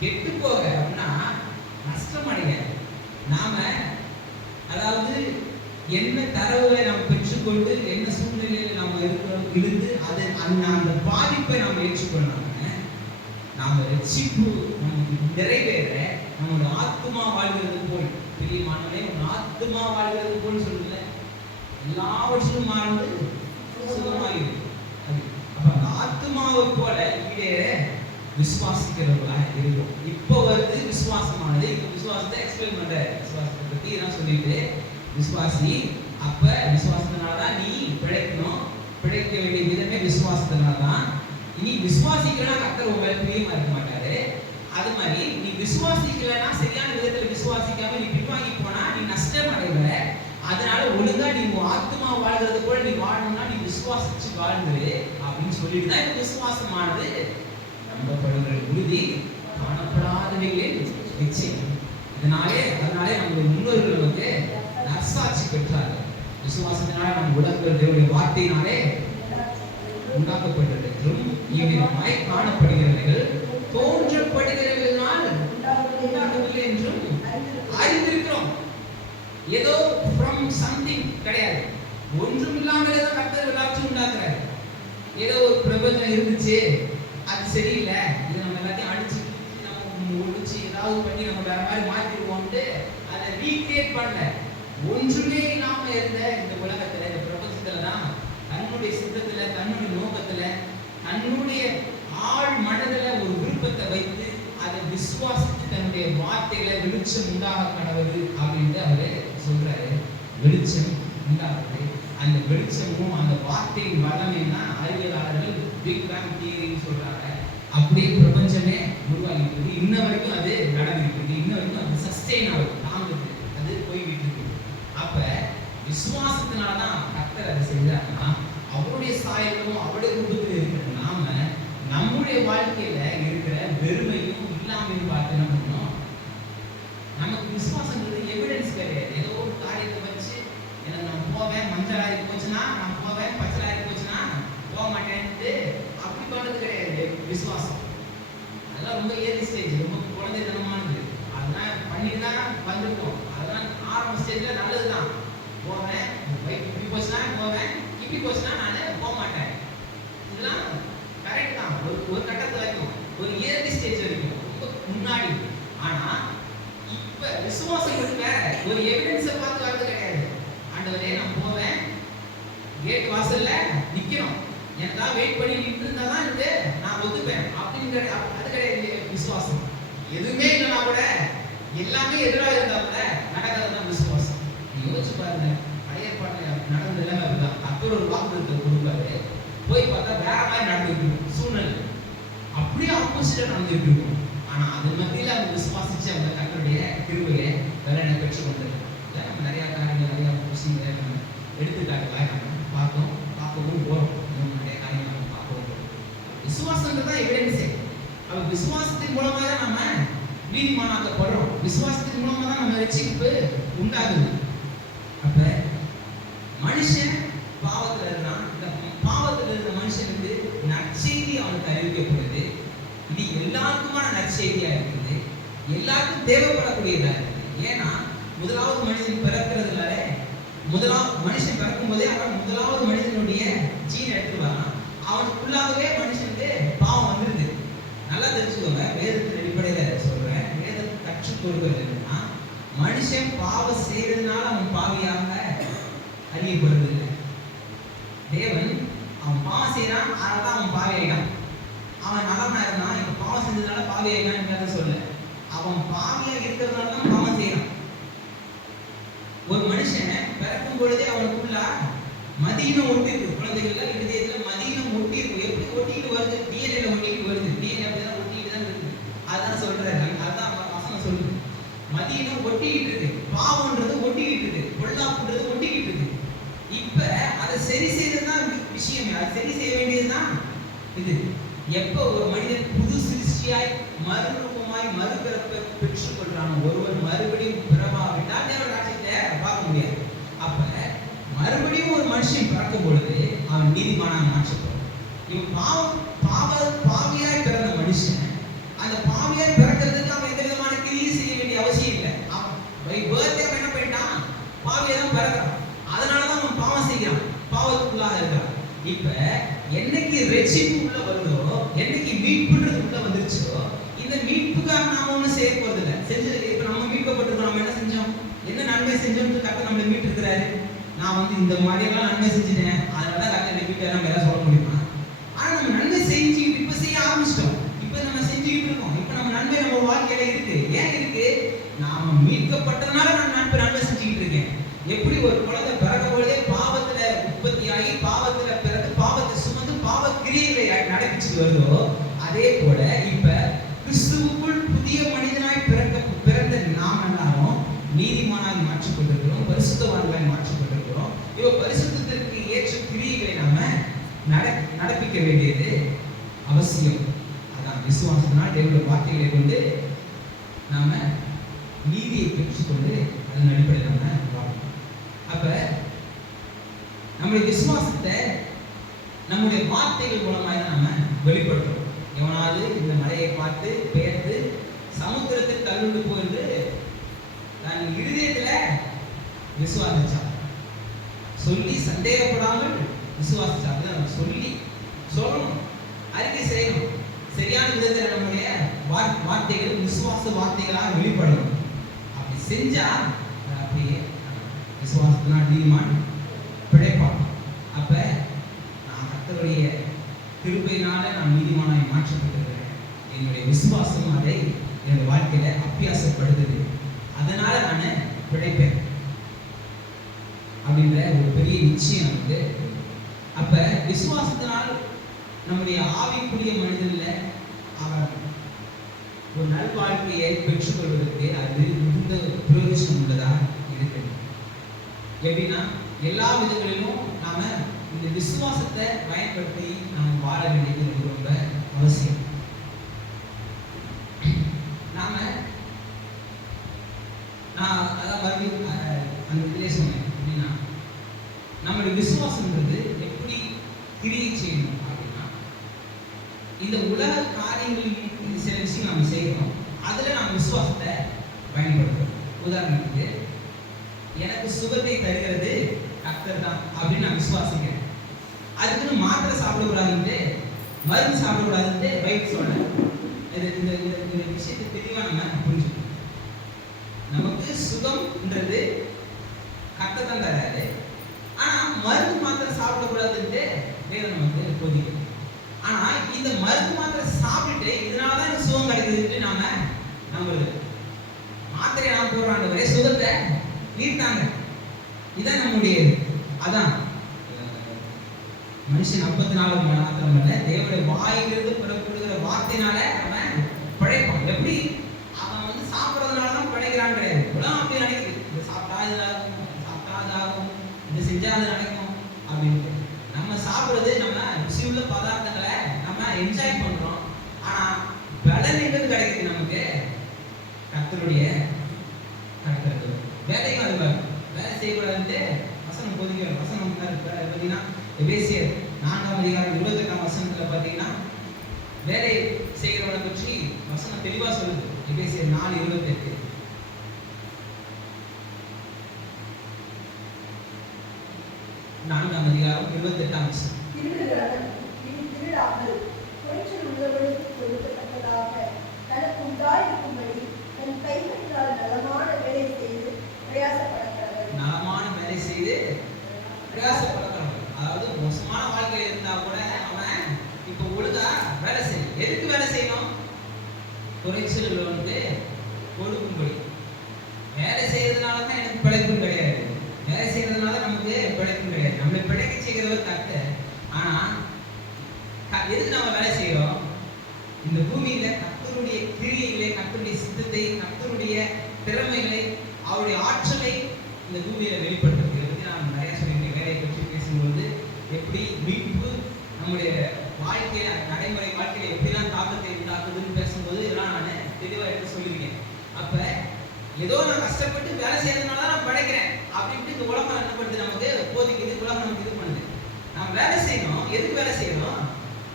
கெட்டு போக அப்படின்னா நஷ்டம் அடைய, நாம அதாவது என்ன தரவுகளை நாம் பெற்றுக்கொண்டு என்ன சூழ்நிலையில் நாம் இருந்து அது அந்த பாதிப்பை நாம் ஏற்றுக்கொள்ளாம நாம ரட்சிப்பு நமக்கு நிறைவேற நம்மளோட ஆத்மா வாழ்கிறது போல், பிரியமானவனே உன் ஆத்மா வாழ்கிறது போல் சொல்லுல, எல்லாவற்றிலும் வாழ்ந்து சுகமாகிறது. அப்ப அந்த ஆத்மாவை போல ஈடேற விசுவாசிக்கிறவர்களா இருக்கும். இப்போ வருது விசுவாசமானது. இப்ப விசுவாசத்தை எக்ஸ்பிளைன் பண்ற, விசுவாசத்தை பத்தி எல்லாம் சொல்லிட்டு விசுவாசி. அப்ப விசுவாசத்தினாலதான் நீ பிழைக்கணும், பிழைக்க வேண்டிய விதமே விசுவாசத்தினால்தான். நீ விசுவாசிக்கலாம் கர்த்தர் உங்க மேல பிரியமா இருக்க மாட்டாரு. அது மாதிரி நீ விசுவாசிக்கலன்னா, சரியான விதத்துல விசுவாசிக்காம நீ பின்வாங்கி போனா நீ நஷ்டம் அடைவ. அதனால ஒழுங்கா நீ உன் ஆத்மா வாழ்கிறது போல நீ வாழணும்னா நீ விசுவாசிச்சு வாழ்ந்துரு அப்படின்னு சொல்லிட்டு தான் இந்த விசுவாசமானது நம்பப்படுகிற உறுதி, காணப்படாதவைகளில் நிச்சயம். அதனாலே நம்முடைய முன்னோர்கள் நமக்கு நற்சாட்சி பெற்றார்கள். விசுவாசத்தினால நம்ம உலகங்கள் தேவனுடைய வார்த்தையினாலே உண்டாக்கப்பட்டிருக்கிறோம். இவ்விதமாய் காணப்படுகிறவர்கள் தோன்றப்படுகிறவர்களால் உண்டாகவில்லை என்றும் அறிந்திருக்கிறோம். ஏதோ from something கிடையாது, ஒன்றும் இல்லாமலே தான் கர்த்தர் எல்லாத்தையும் உண்டாக்குறாரு. ஏதோ ஒரு பிரபஞ்சம் இருந்துச்சு, அது சரியில்லை, இது நம்ம எல்லாத்தையும் அடிச்சு நம்ம ஒழிச்சு ஏதாவது பண்ணி நம்ம வேற மாதிரி மாற்றிடுவோம்ட்டு அதை ரீக்ரியேட் பண்ணல. ஒன்றுமே இல்லாம இருந்த இந்த உலகத்துல, இந்த பிரபஞ்சத்துல தான் தன்னுடைய சித்தத்துல, தன்னுடைய நோக்கத்துல, தன்னுடைய ஆழ் மனதுல ஒரு விருப்பத்தை வைத்து அதை விசுவாசித்து தன்னுடைய வார்த்தைகளை வெளிச்சம் உண்டாக கடவுது அப்படின்ட்டு அவரு சொல்றாரு. வெளிச்சம் உண்டாகுது. அந்த வெளிச்சமும் அந்த வார்த்தையின் வல்லமைன்னா அறிவியலாளர்கள் பிக் பேங் தியரின்னு சொல்றாங்க. அப்படியே பிரபஞ்சமே உருவாகிட்டு இருக்கு. இன்ன வரைக்கும் அது நடந்துட்டு இருக்கு. இன்ன வரைக்கும் அது சஸ்டெயின் ஆகுது, தாங்குது, அது போய்கிட்டு இருக்கு. அப்ப விசுவாசத்தினாலதான் கர்த்தர் அதை செஞ்சாங்கன்னா, அவருடைய சாயலும் அவருடைய ரூபத்தில் இருக்கிற நாம நம்முடைய வாழ்க்கையில இருக்கிற வெறுமையும் இல்லாமையும் பார்த்து என்ன பண்ணணும்? நமக்கு விசுவாசங்கிறது எவிடன்ஸ் கிடையாது. ஏதோ ஒரு காரியத்தை வச்சு எனக்கு நான் போவேன், மஞ்சள் ஆகி போச்சுன்னா நான் போவேன், பச்சை ஆகி போச்சுன்னா போக மாட்டேன்ட்டு அப்படி பண்ணது கிடையாது விசுவாசம். அதெல்லாம் ரொம்ப ஏர்லி ஸ்டேஜ், ரொம்ப குழந்தைத்தனமானது. அதெல்லாம் பண்ணிட்டு தான் வந்துருக்கோம். அதெல்லாம் ஆரம்ப ஸ்டேஜ்ல நல்லதுதான். போவேன், பைக் இப்படி போச்சுன்னா போவேன், இப்படி போச்சுன்னா நான் போக மாட்டேன். இதெல்லாம் கரெக்ட் தான் ஒரு கட்டத்து வரைக்கும், ஒரு இயர்லி ஸ்டேஜ் வரைக்கும், ரொம்ப முன்னாடி. ஆனா இப்ப விசுவாசம் வேற, ஒரு எவிடன்ஸை பார்த்து வரது கிடையாது. ஆண்டவரே நான் போவேன், கேட் வாசல்ல நிக்கணும், எனக்காக வெயிட் பண்ணி நின்று இருந்தா தான் இது நான் ஒத்துப்பேன். அப்படி அப்படிங்கிற அது கிடையாது விசுவாசம். எதுவுமே இல்லைனா கூட எல்லாமே எதிராக இருந்தா கூட நடக்கிறது தான் விசுவாசம். யோசிச்சு பாருங்க, பழைய ஏற்பாட்டில் நடந்த எல்லாமே அப்படிதான். கர்த்தர் ஒரு வாக்குத்தத்தத்தை கொடுப்பாரு, போய் பார்த்தா வேற மாதிரி நடந்துட்டு இருக்கும் சூழ்நிலை, அப்படியே ஆப்போசிட்டா நடந்துட்டு இருக்கும். ஆனா அது மத்தியில அவங்க விசுவாசிச்சு அவங்க கர்த்தருடைய கிருபையை பலனை பெற்றுக்கொண்டது. நம்ம நிறைய காரியங்கள் நிறைய விஷயங்களை நம்ம எடுத்துக்காட்டுலாம் நம்ம பார்க்கவும் போறோம். நிறைய காரியங்கள் நம்ம பார்க்கவும் போறோம். விசுவாசங்கிறது தான் எவிடன்ஸே. அப்ப விசுவாசத்தின் மூலமா தான் நம்ம நீதிமானாக்கப்படுறோம். விசுவாசத்தின் மூலமா தான் நம்ம ரட்சிப்பு உண்டாகுது. அப்ப மனுஷன் பாவத்துல இருந்தான். இந்த பாவத்துல இருந்த மனுஷனுக்கு நற்செய்தி அவனுக்கு அறிவிக்கப்படுது. இது எல்லாருக்குமான நற்செய்தியா இருக்குது, எல்லாருக்கும் தேவைப்படக்கூடியதா இருக்குது. ஏன்னா முதலாவது மனிதன் பிறக்கிறதுனால மனுஷன் பிறக்கும் போதே அவன் முதலாவது மனிதனுடைய ஜீன் எடுத்து வரான். அவனுக்குள்ளாகவே மனுஷனுக்கு பாவம் வந்துருது. நல்லா தெரிஞ்சுக்கோங்க, வேதத்தின் அடிப்படையில சொல்றேன். வேதத்தை கற்றுக் கொடுக்கிறது என்னன்னா, மனுஷன் பாவம் செய்யறதுனால அவன் பாவியாக அறியப்படுறது இல்லை. தேவன் அவன் பாவம் செய்யறான், அதனால அவன் பாவி ஆயிட்டான். அவன் நல்லவனா இருந்தான், இப்ப பாவம் செஞ்சதுனால பாவி ஆயிட்டான்னு சொல்ல, அவன் பாவியா இருக்கிறதுனால தான் பாவம் செய்யறான். ஒரு மனுஷன் பிறக்கும் பொழுதே அவனுக்குள்ள மதீனம் ஒட்டி இருக்கு. குழந்தைகள்ல இதயத்துல மதீனம் ஒட்டி இருக்கு. எப்படி ஒட்டிட்டு வருது? டிஎன்ஏல ஒட்டிட்டு வருது. டிஎன்ஏ அப்படிதான் ஒட்டிட்டு தான் இருக்கு. அதான் சொல்றாரு, அதான் வசனம் சொல்லுது. மதீனம் ஒட்டிக்கிட்டு இருக்கு, பாவம்ன்றது ஒட்டிக்கிட்டு இருக்கு, பொல்லாப்புன்றது ஒட்டிக்கிட்டு இருக்கு. இப்ப அதை சரி செய்யறதுதான் விஷயம். அதை சரி செய்ய வேண்டியதுதான் இது. எப்ப ஒரு மனிதன் புது சிருஷ்டியாய் மறுரூபமாய் மறுபிறப்பை பெற்றுக் கொள்றான், ஒருவன் மறுபடியும் பிறவாவிட்டால் தேவ ராஜ்யத்தை பார்க்க முடியாது. அப்ப மறுபடியும் ஒரு மனுஷன் பிறக்கும் பொழுது அவன் நீதிமானாக மாற்றப்படும். இவன் பாவியாய் பிறந்த மனுஷன் அந்த பாவியாய் பிறக்கிறதுக்கு அவன் எந்த விதமான கிரியை செய்ய வேண்டிய அவசியம் இல்லை. அவன் பர்த்டே என்ன பண்ணிட்டான், பாவியா தான் பிறக்கிறான். அதனாலதான் அவன் பாவம் செய்கிறான், பாவத்துக்குள்ளாக இருக்கிறான். இப்ப என்னைக்கு ரட்சிப்பு உள்ள வருதோ, என்னைக்கு மீட்புன்றது உள்ள வந்துருச்சோ, இந்த மீட்புக்காக நாம ஒண்ணும் செய்ய போறது இல்லை. இப்ப நம்ம மீட்கப்பட்டிருக்கோம், நம்ம என்ன செஞ்சோம், என்ன நன்மை செஞ்சோம்னு கரெக்டா நம்மளை மீட்டு இருக்கிறாரு. நான் இந்த மாதிரி எல்லாம் நன்மை செஞ்சுட்டேன், அதனாலதான் கரெக்டா மீட்டு நம்ம எல்லாம் சொல்ல முடியுமா? ஆனா நம்ம நன்மை செஞ்சுக்கிட்டு இப்ப செய்ய ஆரம்பிச்சிட்டோம். இப்ப நம்ம செஞ்சுக்கிட்டு இருக்கோம். இப்ப நம்ம நன்மை நம்ம வாழ்க்கையில இருக்கு. ஏன் இருக்கு? நாம மீட்கப்பட்டதுனால நான் நன்மை செஞ்சுக்கிட்டு இருக்கேன். எப்படி ஒரு குழந்தை பிறக்கும் பொழுதே பாவத்துல உற்பத்தியாகி பாவத்துல பிறகு பாவத்தை சுமந்து பாவ கிரியைகளை நடப்பிச்சுட்டு வருதோ, அதே போல இப்ப கிறிஸ்துவுக்குள் புதிய மனிதனாய் பிறந்த நாம் எல்லாரும் நீதிமானாய் மாற்றப்பட்டிருக்கிறோம், பரிசுத்தவான்களாய் மாற்றப்பட்டிருக்கிறோம். இவ பரிசுத்தத்திற்கு ஏற்ற கிரியைகளை நாம நடப்பிக்க வேண்டியது அவசியம். அதான் விசுவாசத்தினால் தேவனுடைய வார்த்தைகளை கொண்டு நாம நீதியை பெற்றுக்கொண்டு அதன் அடிப்படையில் நாம வாழணும். அப்ப நம்முடைய விசுவாசத்தை நம்முடைய வார்த்தைகள் மூலமாக தான் நாம வெளிப்படுத்துறோம். எவனாவது இந்த மலையை பார்த்து பெயர்த்து சமுத்திரத்தில் தள்ளுண்டு போயிருந்து தன் இருதயத்துல விசுவாசிச்சான், சொல்லி சந்தேகப்படாமல் விசுவாசிச்சான். சொல்லி சொல்லணும், அறிக்கை செய்யணும். சரியான விதத்தில் நம்முடைய வார்த்தைகள் விசுவாச வார்த்தைகளாக வெளிப்படணும். அப்படி செஞ்சா அப்படியே விசுவாசத்தினால் நீதிமான் பிழைப்பான். அப்ப நான் கர்த்தருடைய கிருபையினால நான் நீதிமானாய் மாற்றப்பட்டிருக்கிறேன். என்னுடைய விசுவாசம் அதை என்னுடைய வாழ்க்கையில அபியாசப்படுத்துது. அதனால நான் பிழைப்பேன் அப்படின்ற ஒரு பெரிய நிச்சயம் இருக்கு. அப்ப விசுவாசத்தினால் நம்முடைய ஆவிக்குரிய மனிதன்ல அவர் ஒரு நல்வாழ்க்கையை பெற்றுக்கொள்வதற்கு அது மிகுந்த பிரயோஜனம் உள்ளதா இருக்கு. எப்படின்னா எல்லா விதங்களிலும் நாம இந்த விசுவாசத்தை பயன்படுத்தி நாம் வாழ வேண்டியது ரொம்ப அவசியம். நான் அதான் மறுபடியும் அந்த இதிலே சொன்னேன். அப்படின்னா நம்மளுடைய விசுவாசம்ன்றது எப்படி கிரியை செய்யணும் அப்படின்னா, இந்த உலக காரியங்களில் சில விஷயம் நம்ம செய்யணும், அதுல நம்ம விசுவாசத்தை பயன்படுத்தணும். உதாரணத்துக்கு எனக்கு சுகத்தை தருகிறது கர்த்தர் தான் அப்படின்னு நான் விசுவாசிக்கிறேன். அதுக்குன்னு மாத்திரை சாப்பிடக்கூடாதுன்ட்டு மருந்து சாப்பிடக்கூடாதுன்ட்டு வைத்து சொல்றேன். இந்த விஷயத்தை தெளிவாக நம்ம புரிஞ்சுக்கணும். நமக்கு சுகம்ன்றது கர்த்தர் தான் தராரு. ஆனா மருந்து மாத்திரை சாப்பிடக்கூடாதுன்ட்டு வேதம் நமக்கு போதிக்கும். ஆனா இந்த மருந்து மாத்திரை சாப்பிட்டு சாப்பிட்டு இதனாலதான் எனக்கு சுகம் கிடைக்குதுன்னு நாம நம்புறது. மாத்திரை நான் போடுற ஆண்டவரே சுகத்தை நீர்த்தாங்க, இதான் நம்முடைய அதான் மனுஷன் 54 மாத்திரம் இல்ல, தேவனுடைய வாயிலிருந்து புறப்படுகிற வார்த்தையினால அவன் பிழைப்பான். எப்படி அவன் வந்து சாப்பிட்றதுனாலதான் பிழைக்கிறான் கிடையாது. உலகம் அப்படி நினைக்குது, இது சாப்பிட்டா இது ஆகும், சாப்பிட்டா அது ஆகும், இது செஞ்சா அது நடக்கும் அப்படின்ட்டு. நம்ம சாப்பிடுறது நம்ம ருசியுள்ள பதார்த்தங்களை நம்ம என்ஜாய் பண்றோம். ஆனா பலன் எங்கிருந்து கிடைக்குது நமக்கு? கர்த்தருடைய கர்த்தருக்கு வேலையும் அது வேலை செய்யக்கூடாதுன்ட்டு வசனம் பொதுங்க. வசனம் பார்த்தீங்கன்னா எபேசியர் 4:28 பார்த்தீங்கன்னா வேலை செய்கிறவனை பற்றி வசனம் தெளிவா சொல்லுது. எபேசியர் 4:28 4:28 நலமான வேலை செய்து பிரயாசப்படணும். அதாவது மோசமான வாழ்க்கையில இருந்தா கூட அவன் இப்ப ஒழுங்கா வேலை செய்யணும். எதுக்கு வேலை செய்யணும்? குறைச்சல் உள்ளவனுக்கு கொடுக்கும்படி. வேலை செய்யறதுனால தான் எனக்கு பிழைப்பும் கிடையாது, வேலை செய்யறதுனால நமக்கு பிழைப்பும் கிடையாது. நம்மளை பிழைக்க செய்கிறவர் கர்த்தர். ஆனா எதுக்கு நம்ம வேலை செய்யறோம்? இந்த பூமியில கர்த்தருடைய கிரியைகளை, கர்த்தருடைய சித்தத்தை, கர்த்தருடைய திறமைகளை, அவருடைய ஆற்றலை இந்த பூமியில வெளிப்படுத்துறது. இதை பத்தி நான் நிறைய சொல்லியிருக்கேன். வேலையை பற்றி பேசும்போது எப்படி மீட்பு நம்முடைய வாழ்க்கையில, நடைமுறை வாழ்க்கையில எப்படிலாம் தாக்கத்தை உண்டாக்குதுன்னு பேசும்போது இதெல்லாம் நான் தெளிவா எடுத்து சொல்லியிருக்கேன். அப்ப ஏதோ நான் கஷ்டப்பட்டு வேலை செய்யறதுனால நான் படைக்கிறேன் அப்படின்ட்டு இந்த உலகம் என்ன பண்ணுது? நமக்கு போதிக்குது, உலகம் நமக்கு இது பண்ணுது. நம்ம வேலை செய்யணும். எதுக்கு வேலை செய்யணும்?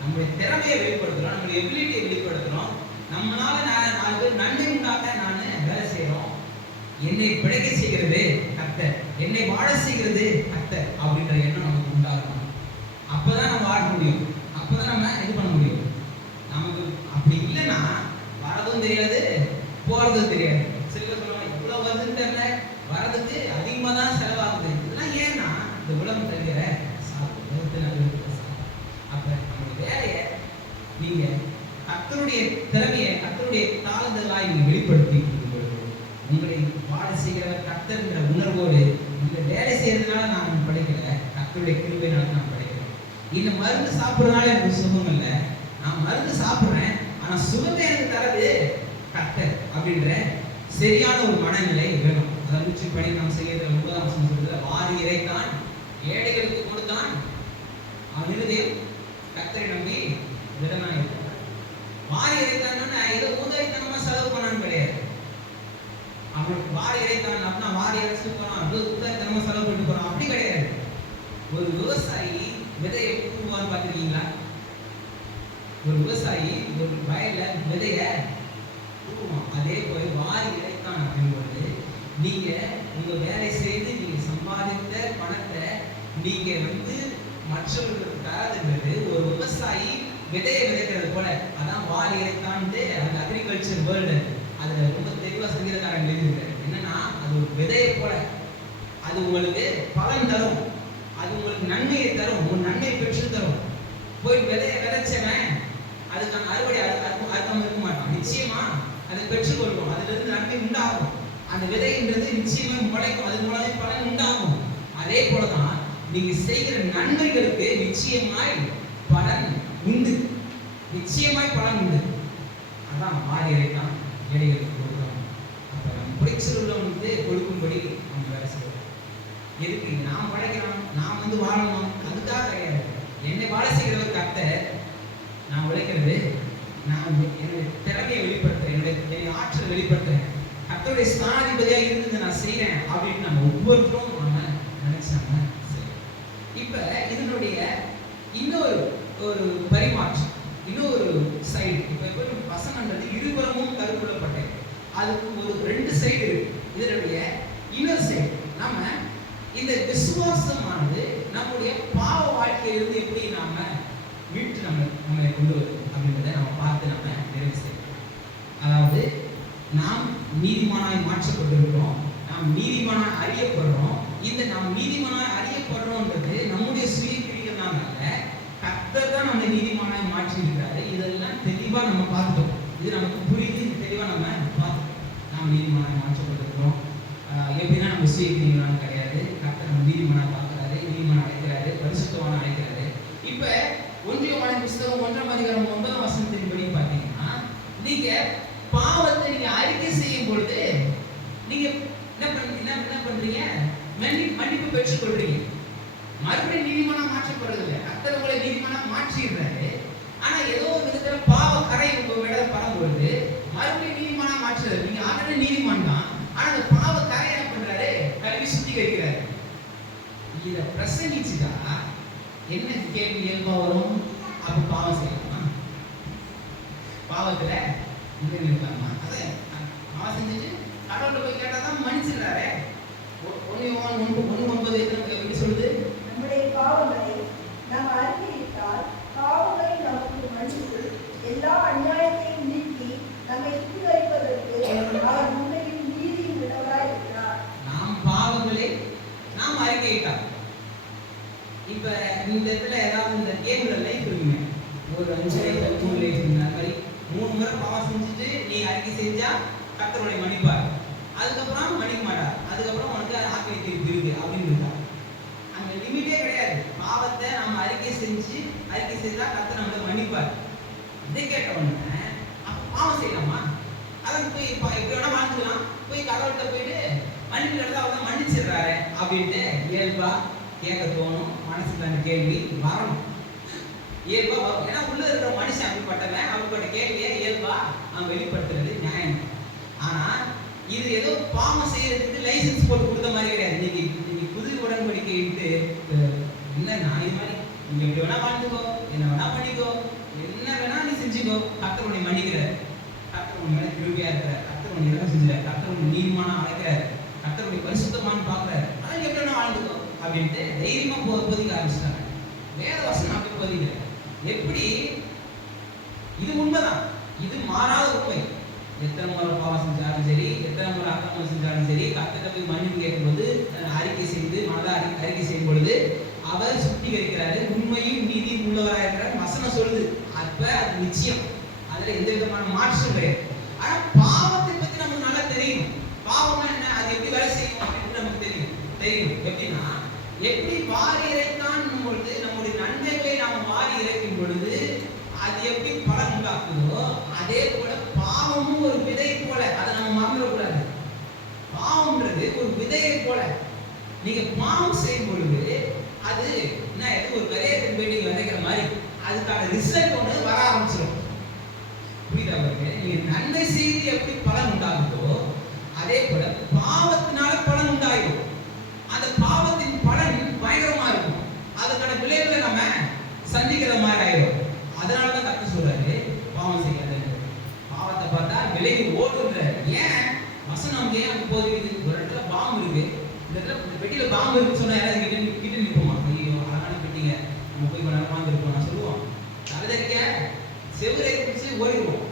நம்முடைய திறமையை வெளிப்படுத்துறோம், நம்முடைய எபிலிட்டியை வெளிப்படுத்துறோம். நம்மளால 4 பேர் நன்மை உண்டாக்க நான் வேலை செய்யறோம். என்னை பிழைக்க செய்கிறது கர்த்தர், என்னை வாழ செய்கிறது கர்த்தர் அப்படின்ற எண்ணம் நமக்கு உண்டாகணும். அப்பதான் நம்ம வாழ முடியும், அப்பதான் நம்ம இது பண்ண முடியும். நமக்கு அப்படி இல்லைன்னா வரதும் தெரியாது, போறதும் தெரியாது. சில பேர் சொல்லுவாங்க இவ்வளவு வருதுன்னு தெரியல, வரதுக்கு அதிகமா தான் செலவாகுது. இதெல்லாம் ஏன்னா இந்த உலகம் தருகிற அப்ப நம்முடைய வேலையை நீங்க கர்த்தருடைய திறமையை, கர்த்தருடைய தாளந்தலாய் நீங்க வெளிப்படுத்தி உங்களை வாழ செய்கிறவர் கர்த்தர்ங்கிற உணர்வோடு இந்த வேலை செய்யறதுனால நான் படைக்கல, கர்த்தருடைய கிருபையினால நான் படைக்கிறேன். இந்த மருந்து சாப்பிட்றதுனால எனக்கு சுகம் இல்லை, நான் மருந்து சாப்பிட்றேன் ஆனா சுகத்தை எனக்கு தரது கர்த்தர் அப்படின்ற சரியான ஒரு மனநிலை வேணும். அதை முடிச்சு படி நாம் செய்யறதுல 9ஆம் வசனம் சொல்றது, வாரி இறைத்தான் ஏழைகளுக்கு கொடுத்தான், அவன் இருதயம் கர்த்தரை நம்பி திடனாய் இருக்கும். வாரி இறைத்தான்னா ஏதோ ஊதாரித்தனமா செலவு பண்ணான்னு கிடையாது. அவனுக்கு வாரி இறைத்தான் அப்படின்னா வாரி இறைச்சிட்டு போறான், ஊதாரித்தனமா செலவு பண்ணிட்டு போறான் அப்படி கிடையாது. ஒரு விவசாயி விதையை தூவான்னு பார்த்துருக்கீங்களா? ஒரு விவசாயி ஒரு வயல்ல விதைய தூவான். அதே போய் வாரி இறைத்தான் அப்படின்றது நீங்க உங்க வேலை செய்து நீங்க சம்பாதித்த பணத்தை நீங்க வந்து மற்றவர்களுக்கு தராதுன்றது ஒரு விவசாயி விதையை விதைக்கிறது போல. அதான் வாரி இறைத்தான்ட்டு அந்த அக்ரிகல்ச்சர் வேர்ல்டு அதுல ரொம்ப தெளிவா சங்கீதக்காரன் எழுதியிருக்காரு. என்னன்னா அது ஒரு விதையை போல, அது உங்களுக்கு பலன் தரும், அது உங்களுக்கு நன்மையை தரும், ஒரு நன்மையை பெற்று தரும். போய் விதையை விதைச்சவன் அதுக்கான அறுவடை அறுக்காம இருக்க மாட்டான். நிச்சயமா அதை பெற்றுக்கொள்வோம், அதுல இருந்து நன்மை உண்டாகும். அந்த விதைன்றது நிச்சயமா முளைக்கும், அது மூலமே பலன் உண்டாகும். அதே போலதான் நீங்க செய்கிற நன்மைகளுக்கு நிச்சயமாய் பலன் உண்டு, நிச்சயமாய் பலன் உண்டு. அதான் வாரி இறைத்தான் ஏழைகளுக்கு கொடுக்கலாம். அப்ப நம்ம குறைச்சல் உள்ளவனுக்கு கொடுக்கும்படி நம்ம வேலை செய்யணும். எதுக்கு? நாம் உழைக்கிறோம், நாம் வந்து வாழணும், அதுக்காக கிடையாது. என்னை வாழ செய்கிறவர் கர்த்தர். நான் உழைக்கிறது, நான் என்னுடைய திறமையை வெளிப்படுத்துறேன், என்னுடைய ஆற்றலை வெளிப்படுத்துறேன், கர்த்தருடைய ஸ்தானாதிபதியாக இருந்து நான் செய்யறேன் அப்படின்னு நம்ம ஒவ்வொருத்தரும் நம்ம நினைச்சாங்க. இப்ப இதனுடைய இன்னொரு ஒரு பரிமாற்றம், இன்னொரு சைடு. இப்ப வசனன்றது இருபுறமும் கருக்கொள்ளப்பட்டது, அதுக்கு ஒரு 2 சைடு இருக்கு. இதனுடைய இன்னொரு சைடு நம்ம இந்த விசுவாசமானது நம்முடைய பாவ வாழ்க்கையிலிருந்து எப்படி நாம மீட்டு நம்மளை கொண்டு வரும் அப்படின்றத நம்ம பார்த்து நம்ம நிறைவு செய்யணும். அதாவது நாம் நீதிமானாய் மாற்றப்பட்டிருக்கிறோம், நாம் நீதிமானாய் அறியப்படுறோம். இந்த நாம் நீதிமானாய் அறியப்படுறோம்ன்றது நம்முடைய சுய கிரியைகள்னால கர்த்தர் தான் நம்மை நீதிமானாய் மாற்றி இருக்கிறாரு. இதெல்லாம் தெளிவா நம்ம பார்த்து இது நமக்கு புரியுது, தெளிவா நம்ம பார்த்துக்கணும். நாம் நீதிமானாக மாற்றப்பட்டிருக்கிறோம். எப்படின்னா நம்ம சுயக்கிரியங்களான கிடையாது. கர்த்தர் நம்ம நீதிமானா பார்க்கிறாரு, நீதிமானா அழைக்கிறாரு, பரிசுத்தவான அழைக்கிறாரு. இப்ப ஒன்றியவானின் புஸ்தகம் 1ஆம் அதிகாரம் 9ஆம் வசனத்தின்படி பார்த்தீங்கன்னா, நீங்க பாவத்தை நீங்க அறிக்கை செய்யும் பொழுது நீங்க என்ன பண்றீங்க? மன்னிப்பு பெற்றுக் கொள்றீங்க. மறுபடியும் நீதிமானா மாற்றப்படுறது இல்லை. கர்த்தர் உங்களை நீதிமானா மாற்றிடுறாரு. ஆனா ஏதோ ஒரு விதத்துல பாவ கரை உங்க மேல பரம்பொழுது மறுபடியும் நீதிமானா மாற்றுறாரு. நீங்க ஆல்ரெடி நீதிமான் தான், ஆனா அந்த பாவ கரை என்ன பண்றாரு? கழுவி சுத்திகரிக்கிறாரு. இத பிரசங்கிச்சுட்டா என்ன கேள்வி இயல்பா வரும்? அப்ப பாவம் செய்யலாமா? பாவத்துல இருக்கலாமா? அதான் பாவம் செஞ்சுட்டு கடவுள்கிட்ட போய் கேட்டாதான் மன்னிச்சிடுறாரு. 1:9 எப்படி சொல்லுது? நம்முடைய பாவங்களை நாம் அறிக்கையிட்டால் பாவங்களை நமக்கு மன்னித்து எல்லா அநியாயத்தையும் நீக்கி நம்மை சுத்திகரிப்பதற்கு அவர் உண்மையில் நீதி உள்ளவராய் இருக்கிறார். நாம் பாவங்களை நாம் அறிக்கையிட்டால், இப்ப இந்த இடத்துல ஏதாவது இந்த கேம்ல லைஃப் இருக்குங்க, ஒரு 5 லைஃப் 3 லைஃப் இந்த மாதிரி 3 முறை பாவம் செஞ்சுட்டு நீ அறிக்கை செஞ்சா கர்த்தருடைய மன்னிப்பார். அதுக்கப்புறம் மன்னிக்க மாட்டார். அதுக்கப்புறம் உனக்கு ஆக்கினை தீர்ப்பு இருக்கு அப்படின்னு இருக்கா. அங்க லிமிட்டே கிடையாது. பாவத்தை நம்ம அறிக்கை செஞ்சா கர்த்தர் நம்மளை மன்னிப்பார். இதை கேட்ட உடனே அப்ப பாவம் செய்யலாமா? அதான் போய் எப்படி வேணா வாழ்ந்துக்கலாம். போய் கடவுள்கிட்ட போயிட்டு மன்னிக்கிறது அவர் தான் மன்னிச்சிடுறாரு அப்படின்ட்டு இயல்பா கேட்க தோணும். மனசுக்கு அந்த கேள்வி வரணும். இயல்பா வரும். ஏன்னா உள்ள இருக்கிற மனுஷன் அப்படிப்பட்டவன், அப்படிப்பட்ட கேள்வியை இயல்பா அவன் வெளிப்படுத்துறது நியாயம். ஆனா இது ஏதோ பாவம் செய்யறதுக்கு லைசன்ஸ் போட்டு கொடுத்த மாதிரி கிடையாது. இன்னைக்கு புது உடன்படிக்கைட்டு என்ன நான் இது மாதிரி நீங்க எப்படி வேணா வாழ்ந்துக்கோ, என்ன வேணா பண்ணிக்கோ, என்ன வேணா நீ செஞ்சுக்கோ, கர்த்தர் உன்னை மன்னிக்கிறார், கர்த்தர் உன் மேல கிருபையா இருக்கிறார், கர்த்தர் உன்னை இடம் செஞ்சுறாரு, கர்த்தர் உன்னை நீதிமானா அழைக்கிறாரு, கர்த்தர் உன்னை பரிசுத்தமானு பார்க்கிறாரு, அதனால எப்படி வேணா வாழ்ந்துக்கோ அப்படின்ட்டு தைரியமா போதிக்க ஆரம்பிச்சிட்டாங்க. வேற வசனம் அப்படி போதிக்கிறார். எப்படி? இது உண்மைதான், இது மாறாத உண்மை. எத்தனை முறை பாவம் செஞ்சாலும் சரி, எத்தனை முறை அக்கிரமம் செஞ்சாலும் சரி, கர்த்தர்கிட்ட போய் மன்னிப்பு கேட்கும்போது அறிக்கை செய்து மனதை அறிக்கை செய்யும் பொழுது அவர் சுத்திகரிக்கிறாரு, உண்மையும் நீதியும் உள்ளவராக இருக்கிறார் வசனம் சொல்லுது. அப்ப அது நிச்சயம், அதுல எந்த விதமான மாற்றம் கிடையாது. ஆனா பாவத்தை பத்தி நமக்கு நல்லா தெரியும். பாவம்னா என்ன, அது எப்படி வேலை செய்யும் அப்படின்னு நமக்கு தெரியும். எப்படின்னா, எப்படி வாரி இறைத்தான் பொழுது நம்முடைய நன்மைகளை நாம் வாரி இறைக்கும் பொழுது அது எப்படி பலன் உண்டாக்குதோ, அதே போல பாவமும் ஒரு விதை போல. அதை நம்ம மறந்துடக்கூடாது. பாவம்ன்றது ஒரு விதையை போல. நீங்க பாவம் செய்யும் பொழுது அது என்ன, ஒரு விதையத்தின் போய் நீங்க விதைக்கிற மாதிரி அதுக்கான ரிசல்ட் ஒன்று வர ஆரம்பிச்சிடும். புரியுதா உங்களுக்கு? நீங்க நன்மை செய்து எப்படி பலன் உண்டாகுதோ அதே போல பாவத்தினால பலன் உண்டாகும். அந்த பாவத்தின் பலன் பயங்கரமா இருக்கும். அதுக்கான விளைவுகளை நம்ம சந்திக்கிற மாதிரி ஆயிடும். அதனாலதான் கர்த்தர் சொல்றாரு பாவம் செய்யாத. பாவத்தை பார்த்தா விளைவு ஓடுன்ற. ஏன் வசனம் ஏன் அங்க போகுது? ஒரு இடத்துல பாம்பு இருக்கு, இந்த இடத்துல பெட்டியில பாம்பு இருக்குன்னு சொன்னா யாராவது கிட்ட நிற்போமா? ஐயோ அழகான பெட்டிங்க, நம்ம போய் வாழ்ந்துருப்போம் நான் சொல்லுவோம். தலைதறிக்க செவ்வரை பிடிச்சி ஓடிடுவோம்.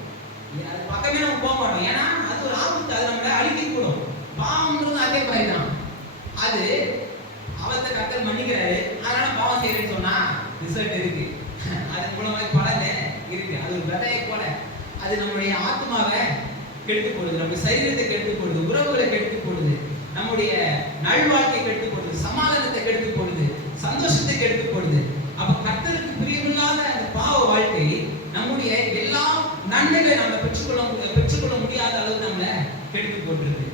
அது பக்கமே நம்ம போக மாட்டோம். ஏன்னா அது ஒரு ஆபத்து, அது நம்மளை அழிக்க கூடும். பாவம்ன்றது அதே மாதிரி தான். அது அவத்தை கர்த்தர் மன்னிக்கிறாரு, அதனால பாவம் செய்யறேன்னு சொன்னா ரிசல்ட் இருக்கு. அதன் மூலமாக பலன் இருக்கு. அது ஒரு விதையை போல. அது நம்முடைய ஆத்மாவை கெடுத்து போடுது, நம்முடைய சரீரத்தை கெடுத்து போடுது, உறவுகளை கெடுத்து போடுது, நம்முடைய நல்வாழ்க்கையை கெடுத்து போடுது, சமாதானத்தை கெடுத்து போடுது, சந்தோஷத்தை கெடுத்து போடுது. அப்ப கர்த்தருக்கு பிரியமில்லாத அந்த பாவ வாழ்க்கை நம்முடைய எல்லா நன்மைகளை நம்ம பெற்றுக்கொள்ள முடியாத அளவுக்கு நம்மளை கெடுத்து போட்டுருது.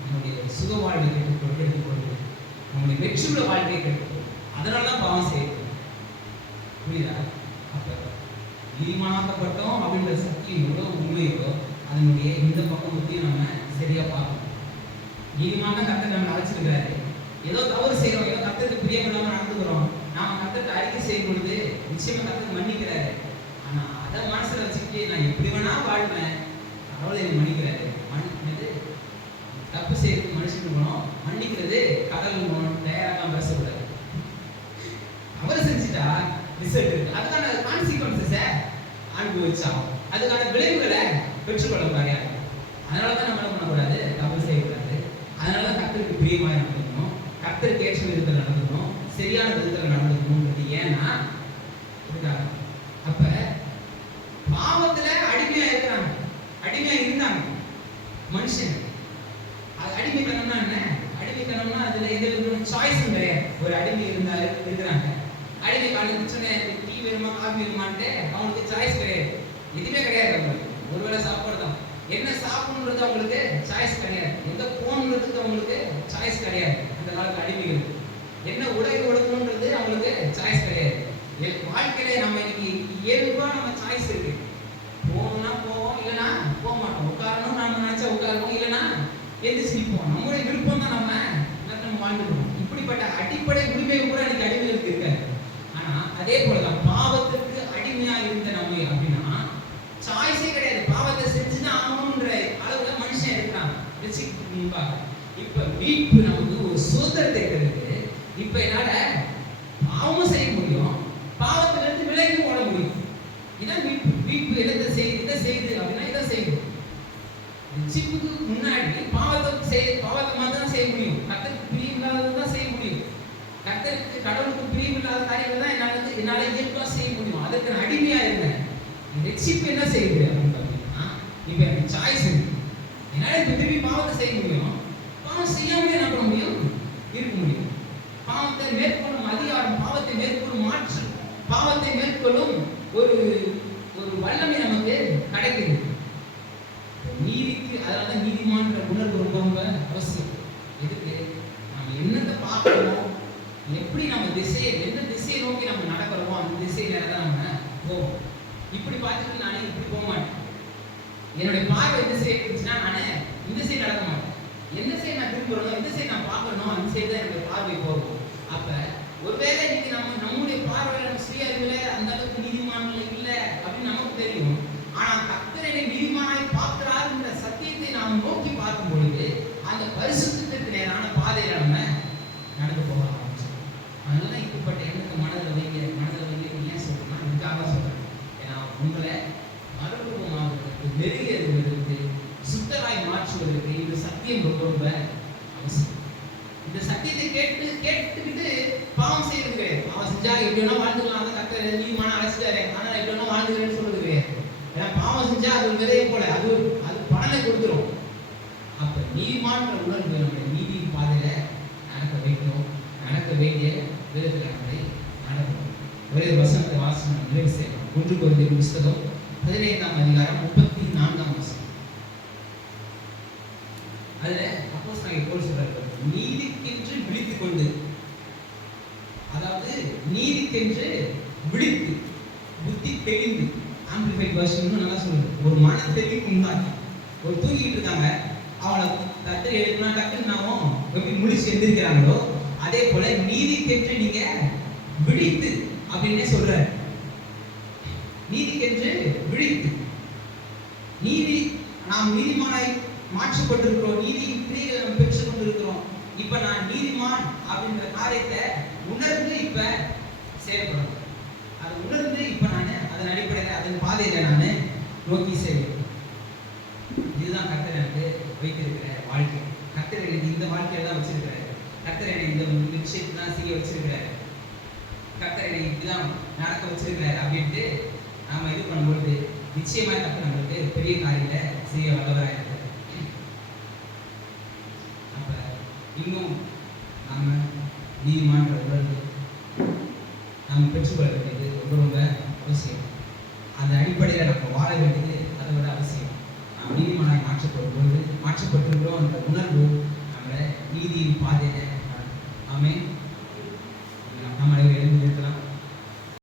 நம்முடைய சுக வாழ்வை கெடுத்து போடுது, நம்முடைய வெற்றியுள்ள வாழ்க்கையை கெடுத்து போடுது. அதனாலதான் பாவம் செய்யணும். புரியுதா? அப்ப நீதிமானாக்கப்பட்டோம் அப்படின்ற சக்தி எவ்வளவு உண்மையோ அதனுடைய இந்த பக்கம் பத்தி நம்ம சரியா பார்க்கணும். நீதிமான கர்த்தர் நம்ம அழைச்சிருக்கிறாரு. ஏதோ தவறு செய்யறோம், ஏதோ கர்த்தருக்கு பிரியமில்லாம நடந்துக்கிறோம், நாம கர்த்தருக்கு அறிக்கை செய்யும் பொழுது நிச்சயமா கர்த்தர் மன்னிக்கிறாரு. ஆனா அதை மனசுல வச்சுக்கிட்டு நான் எப்படி வேணா வாழ்வேன், கடவுளை எனக்கு மன்னிக்கிறாரு. மன்னிக்கிறது தப்பு செய்யறதுக்கு மனுஷனுக்கு போனோம், மன்னிக்கிறது கடவுள் போனோம். தயாராக பேசக்கூடாது. அவர் செஞ்சுட்டா ரிசல்ட் இருக்கு. அதுக்கான கான்சிக்வன்சஸை அனுபவிச்சாகும், அதுக்கான விளைவுகளை பெற்றுக்கொள்ள முடியாது. அதனாலதான் நம்ம என்ன பண்ணக்கூடாது, தப்பு செய்யக்கூடாது. அதனாலதான் கர்த்தருக்கு பிரியமாய் நடந்துக்கணும், கர்த்தருக்கு ஏற்ற விதத்தில் நடந்துக்கணும், சரியான விதத்தில் நடந்துக்கணும்ன்றது. ஏன்னா அப்ப பாவத்துல அடிமை அடிமையா இருந்தாங்க மனுஷன். அது அடிமைத்தனம்னா என்ன? அடிமைத்தனம்னா அதுல எந்த விதமான சாய்ஸும் கிடையாது. ஒரு அடிமை இருக்கிறாங்க. அடிமை காலையில் சொன்னேன் டீ வேணுமா காஃபி வேணுமான்ட்டு அவங்களுக்கு சாய்ஸ் கிடையாது. எதுவுமே கிடையாது அவங்களுக்கு. ஒருவேளை சாப்பாடு தான். என்ன சாப்பிடணுன்றது அவங்களுக்கு சாய்ஸ் கிடையாது. எங்க போகணுன்றதுக்கு அவங்களுக்கு சாய்ஸ் கிடையாது. அந்த காலத்துல அடிமைகளுக்கு என்ன உடை உடுக்கணுன்றது அவங்களுக்கு சாய்ஸ் கிடையாது. வாழ்க்கையில நம்ம இன்னைக்கு இயல்பா நம்ம சாய்ஸ் இருக்கு. போகணும்னா போவோம், இல்லைன்னா போக மாட்டோம். உட்காரணும் நாம நினைச்சா உட்காரணும், இல்லைன்னா எந்திரிச்சு நிற்போம். நம்மளுடைய விருப்பம் தான் நம்ம வாழ்ந்துடுவோம். இப்படிப்பட்ட அடிப்படை உரிமை கூட இன்னைக்கு அடிமைகளுக்கு இருக்காது. ஆனா அதே போலதான் பாவத்திற்கு அடிமையா இருந்த நம்ம அப்படின்னா சாய்ஸே கிடையாது. பாவத்தை செஞ்சுதான் ஆகணும்ன்ற அளவுல மனுஷன் இருக்கிறான். இப்ப மீட்பு நமக்கு ஒரு சுதந்திரத்தை தருது. இப்ப என்னால பாவமும் செய்ய முடியும், பாவத்துல இருந்து விலகி ஓட முடியும். இதான் மீட்பு. மீட்பு எதை செய்யுது அப்படின்னா இதை செய்யுது. ரட்சிப்புக்கு முன்னாடி பாவத்தை மாதிரி தான் செய்ய முடியும். கர்த்தருக்கு பிரியம் இல்லாதது தான் செய்ய முடியும். கடவுளுக்கு பிரியம் இல்லாத காரியங்கள் தான் என்னால இயல்பா செய்ய முடியும். அதுக்கு அடிமையா இருந்தேன். ரட்சிப்பு என்ன செய்யுது அப்படின்னு பார்த்தீங்கன்னா, இப்ப எனக்கு சாய்ஸ் இருக்கு. என்னால இப்ப திரும்பி பாவத்தை செய்ய முடியும், பாவம் செய்யாமலே என்ன பண்ண முடியும், இருக்க முடியும். பாவத்தை மேற்கொள்ளும் அதிகாரம், பாவத்தை மேற்கொள்ளும் மாற்று, பாவத்தை மேற்கொள்ளும் ஒரு வல்லமை நமக்கு கிடைக்குது. நீதிக்கு அதனால நீதிமான்ற உணர்வு ரொம்ப அவசியம். எதுக்கு? நம்ம என்னத்தை பார்க்கணும், எப்படி நம்ம எந்த திசையை நோக்கி நம்ம நடக்கிறோமோ அந்த திசையில தான் நம்ம போவோம். இப்படி பார்த்துட்டு நானே இப்படி போக மாட்டேன். என்னுடைய பார்வை இந்த சைடு இருந்துச்சுன்னா நானே இந்த சைடு நடக்க மாட்டேன். எந்த சைடு நான் திரும்புறோம், எந்த சைடு நான் பார்க்கணும், அந்த சைடு தான் என்னுடைய பார்வை போகும். அப்ப ஒருவேளை இன்னைக்கு நம்முடைய பார்வையில நம்ம சுய அறிவுல அந்த அளவுக்கு நீதிமான்கள் இல்லை அப்படின்னு நமக்கு தெரியும். ஆனா கர்த்தரை நீதிமானாய் பார்க்கிறாருன்ற சத்தியத்தை நாம் நோக்கி பார்க்கும் பொழுது அந்த பரிசுத்தத்திற்கு நேரான பாதையில நம்ம நடந்து போக ஆரம்பிச்சோம். அதனால இப்படிப்பட்ட எண்ணத்தை மனதில் வைங்க ஏன் சொல்றேன்னா இதுக்காக சொல்றேன். ஏன்னா உங்களை மறுரூபமாகுவதற்கு, நெருங்கியதற்கு, சுத்தராய் மாற்றுவதற்கு இந்த சத்தியம் ரொம்ப அவசியம். இந்த சத்தியத்தை கேட்டுக்கிட்டு பாவம் செய்யறது கிடையாது. பாவம் செஞ்சா எப்படின்னா வாழ்ந்துக்கலாம், அதை கர்த்தர் நீதிமான அழைச்சிட்டாரு, ஆனா எப்படின்னா வாழ்ந்துக்கிறேன்னு சொல்றது கிடையாது. ஏன்னா பாவம் செஞ்சா அது ஒரு விதையை போல அது பலனை கொடுத்துரும். அப்ப நீதிமான்ற உணர்வு நம்முடைய நீதி பாதையில நடக்க வேண்டிய விதத்தில் நம்மளை நடக்கும். ஒரே வசனத்தை வாசனை நிறைவு செய்யலாம். 1 கொரிந்தியர் புத்தகம் 15ஆம் அதிகாரம் 34ஆம் வசனம். அதுல அப்போஸ்தலனாகிய பவுல் சொல்றாரு, நீதிக்கென்று விழித்துக் கொண்டு, அதாவது நீதிக்கென்று விழித்து புத்தி தெளிந்து, ஆம்பிளிஃபைட் வெர்ஷன் நல்லா சொல்லுது, ஒரு மன தெளிவு உண்டாக்கி. ஒரு தூங்கிட்டு இருக்காங்க, அவளை கர்த்தர் எழுப்பினா டக்குன்னு எப்படி முழிச்சு எந்திரிக்கிறாங்களோ அதே போல நீதிக்கென்று நீங்க விழித்து அப்படின்னே சொல்றாரு. நீதிக்கென்று விழித்து, நீதி நாம் நீதிமானாய் மாற்றப்பட்டிருக்கிறோம், நீதி கிரியைகளை நம்ம பெற்றுக் கொண்டிருக்கிறோம். இப்ப நான் நீதிமான் அப்படின்ற காரியத்தை உணர்ந்து இப்ப செயல்படணும். அதை உணர்ந்து இப்ப நான் அதன் அடிப்படையில் அதன் பாதையில நான் நோக்கி செய்வேன். இதுதான் கர்த்தர் எனக்கு வைத்திருக்கிற வாழ்க்கை. கர்த்தர் எனக்கு இந்த வாழ்க்கையில தான் வச்சிருக்கிறாரு. கர்த்தர் என்னை இந்த விஷயத்தை தான் செய்ய வச்சிருக்கிறாரு. கர்த்தர் என்னை இப்படிதான் நடக்க வச்சிருக்கிறாரு அப்படின்ட்டு நாம இது பண்ணும்பொழுது நிச்சயமா கர்த்தர் நம்மளுக்கு பெரிய காரியத்தை செய்ய வல்லவராக இருக்கிறார். அப்ப இன்னும் நம்ம நீதிமான்ற உணர்வு நாம் பெற்றுக்கொள்ள வேண்டியது ரொம்ப அவசியம். அந்த அடிப்படையில் நம்ம வாழ வேண்டியது அதை விட அவசியம். நாம் நீதிமானாய் மாற்றப்பட்டிருக்கிறோம் என்ற உணர்வு நம்மளை நீதியின் பாதையில ஆமென்.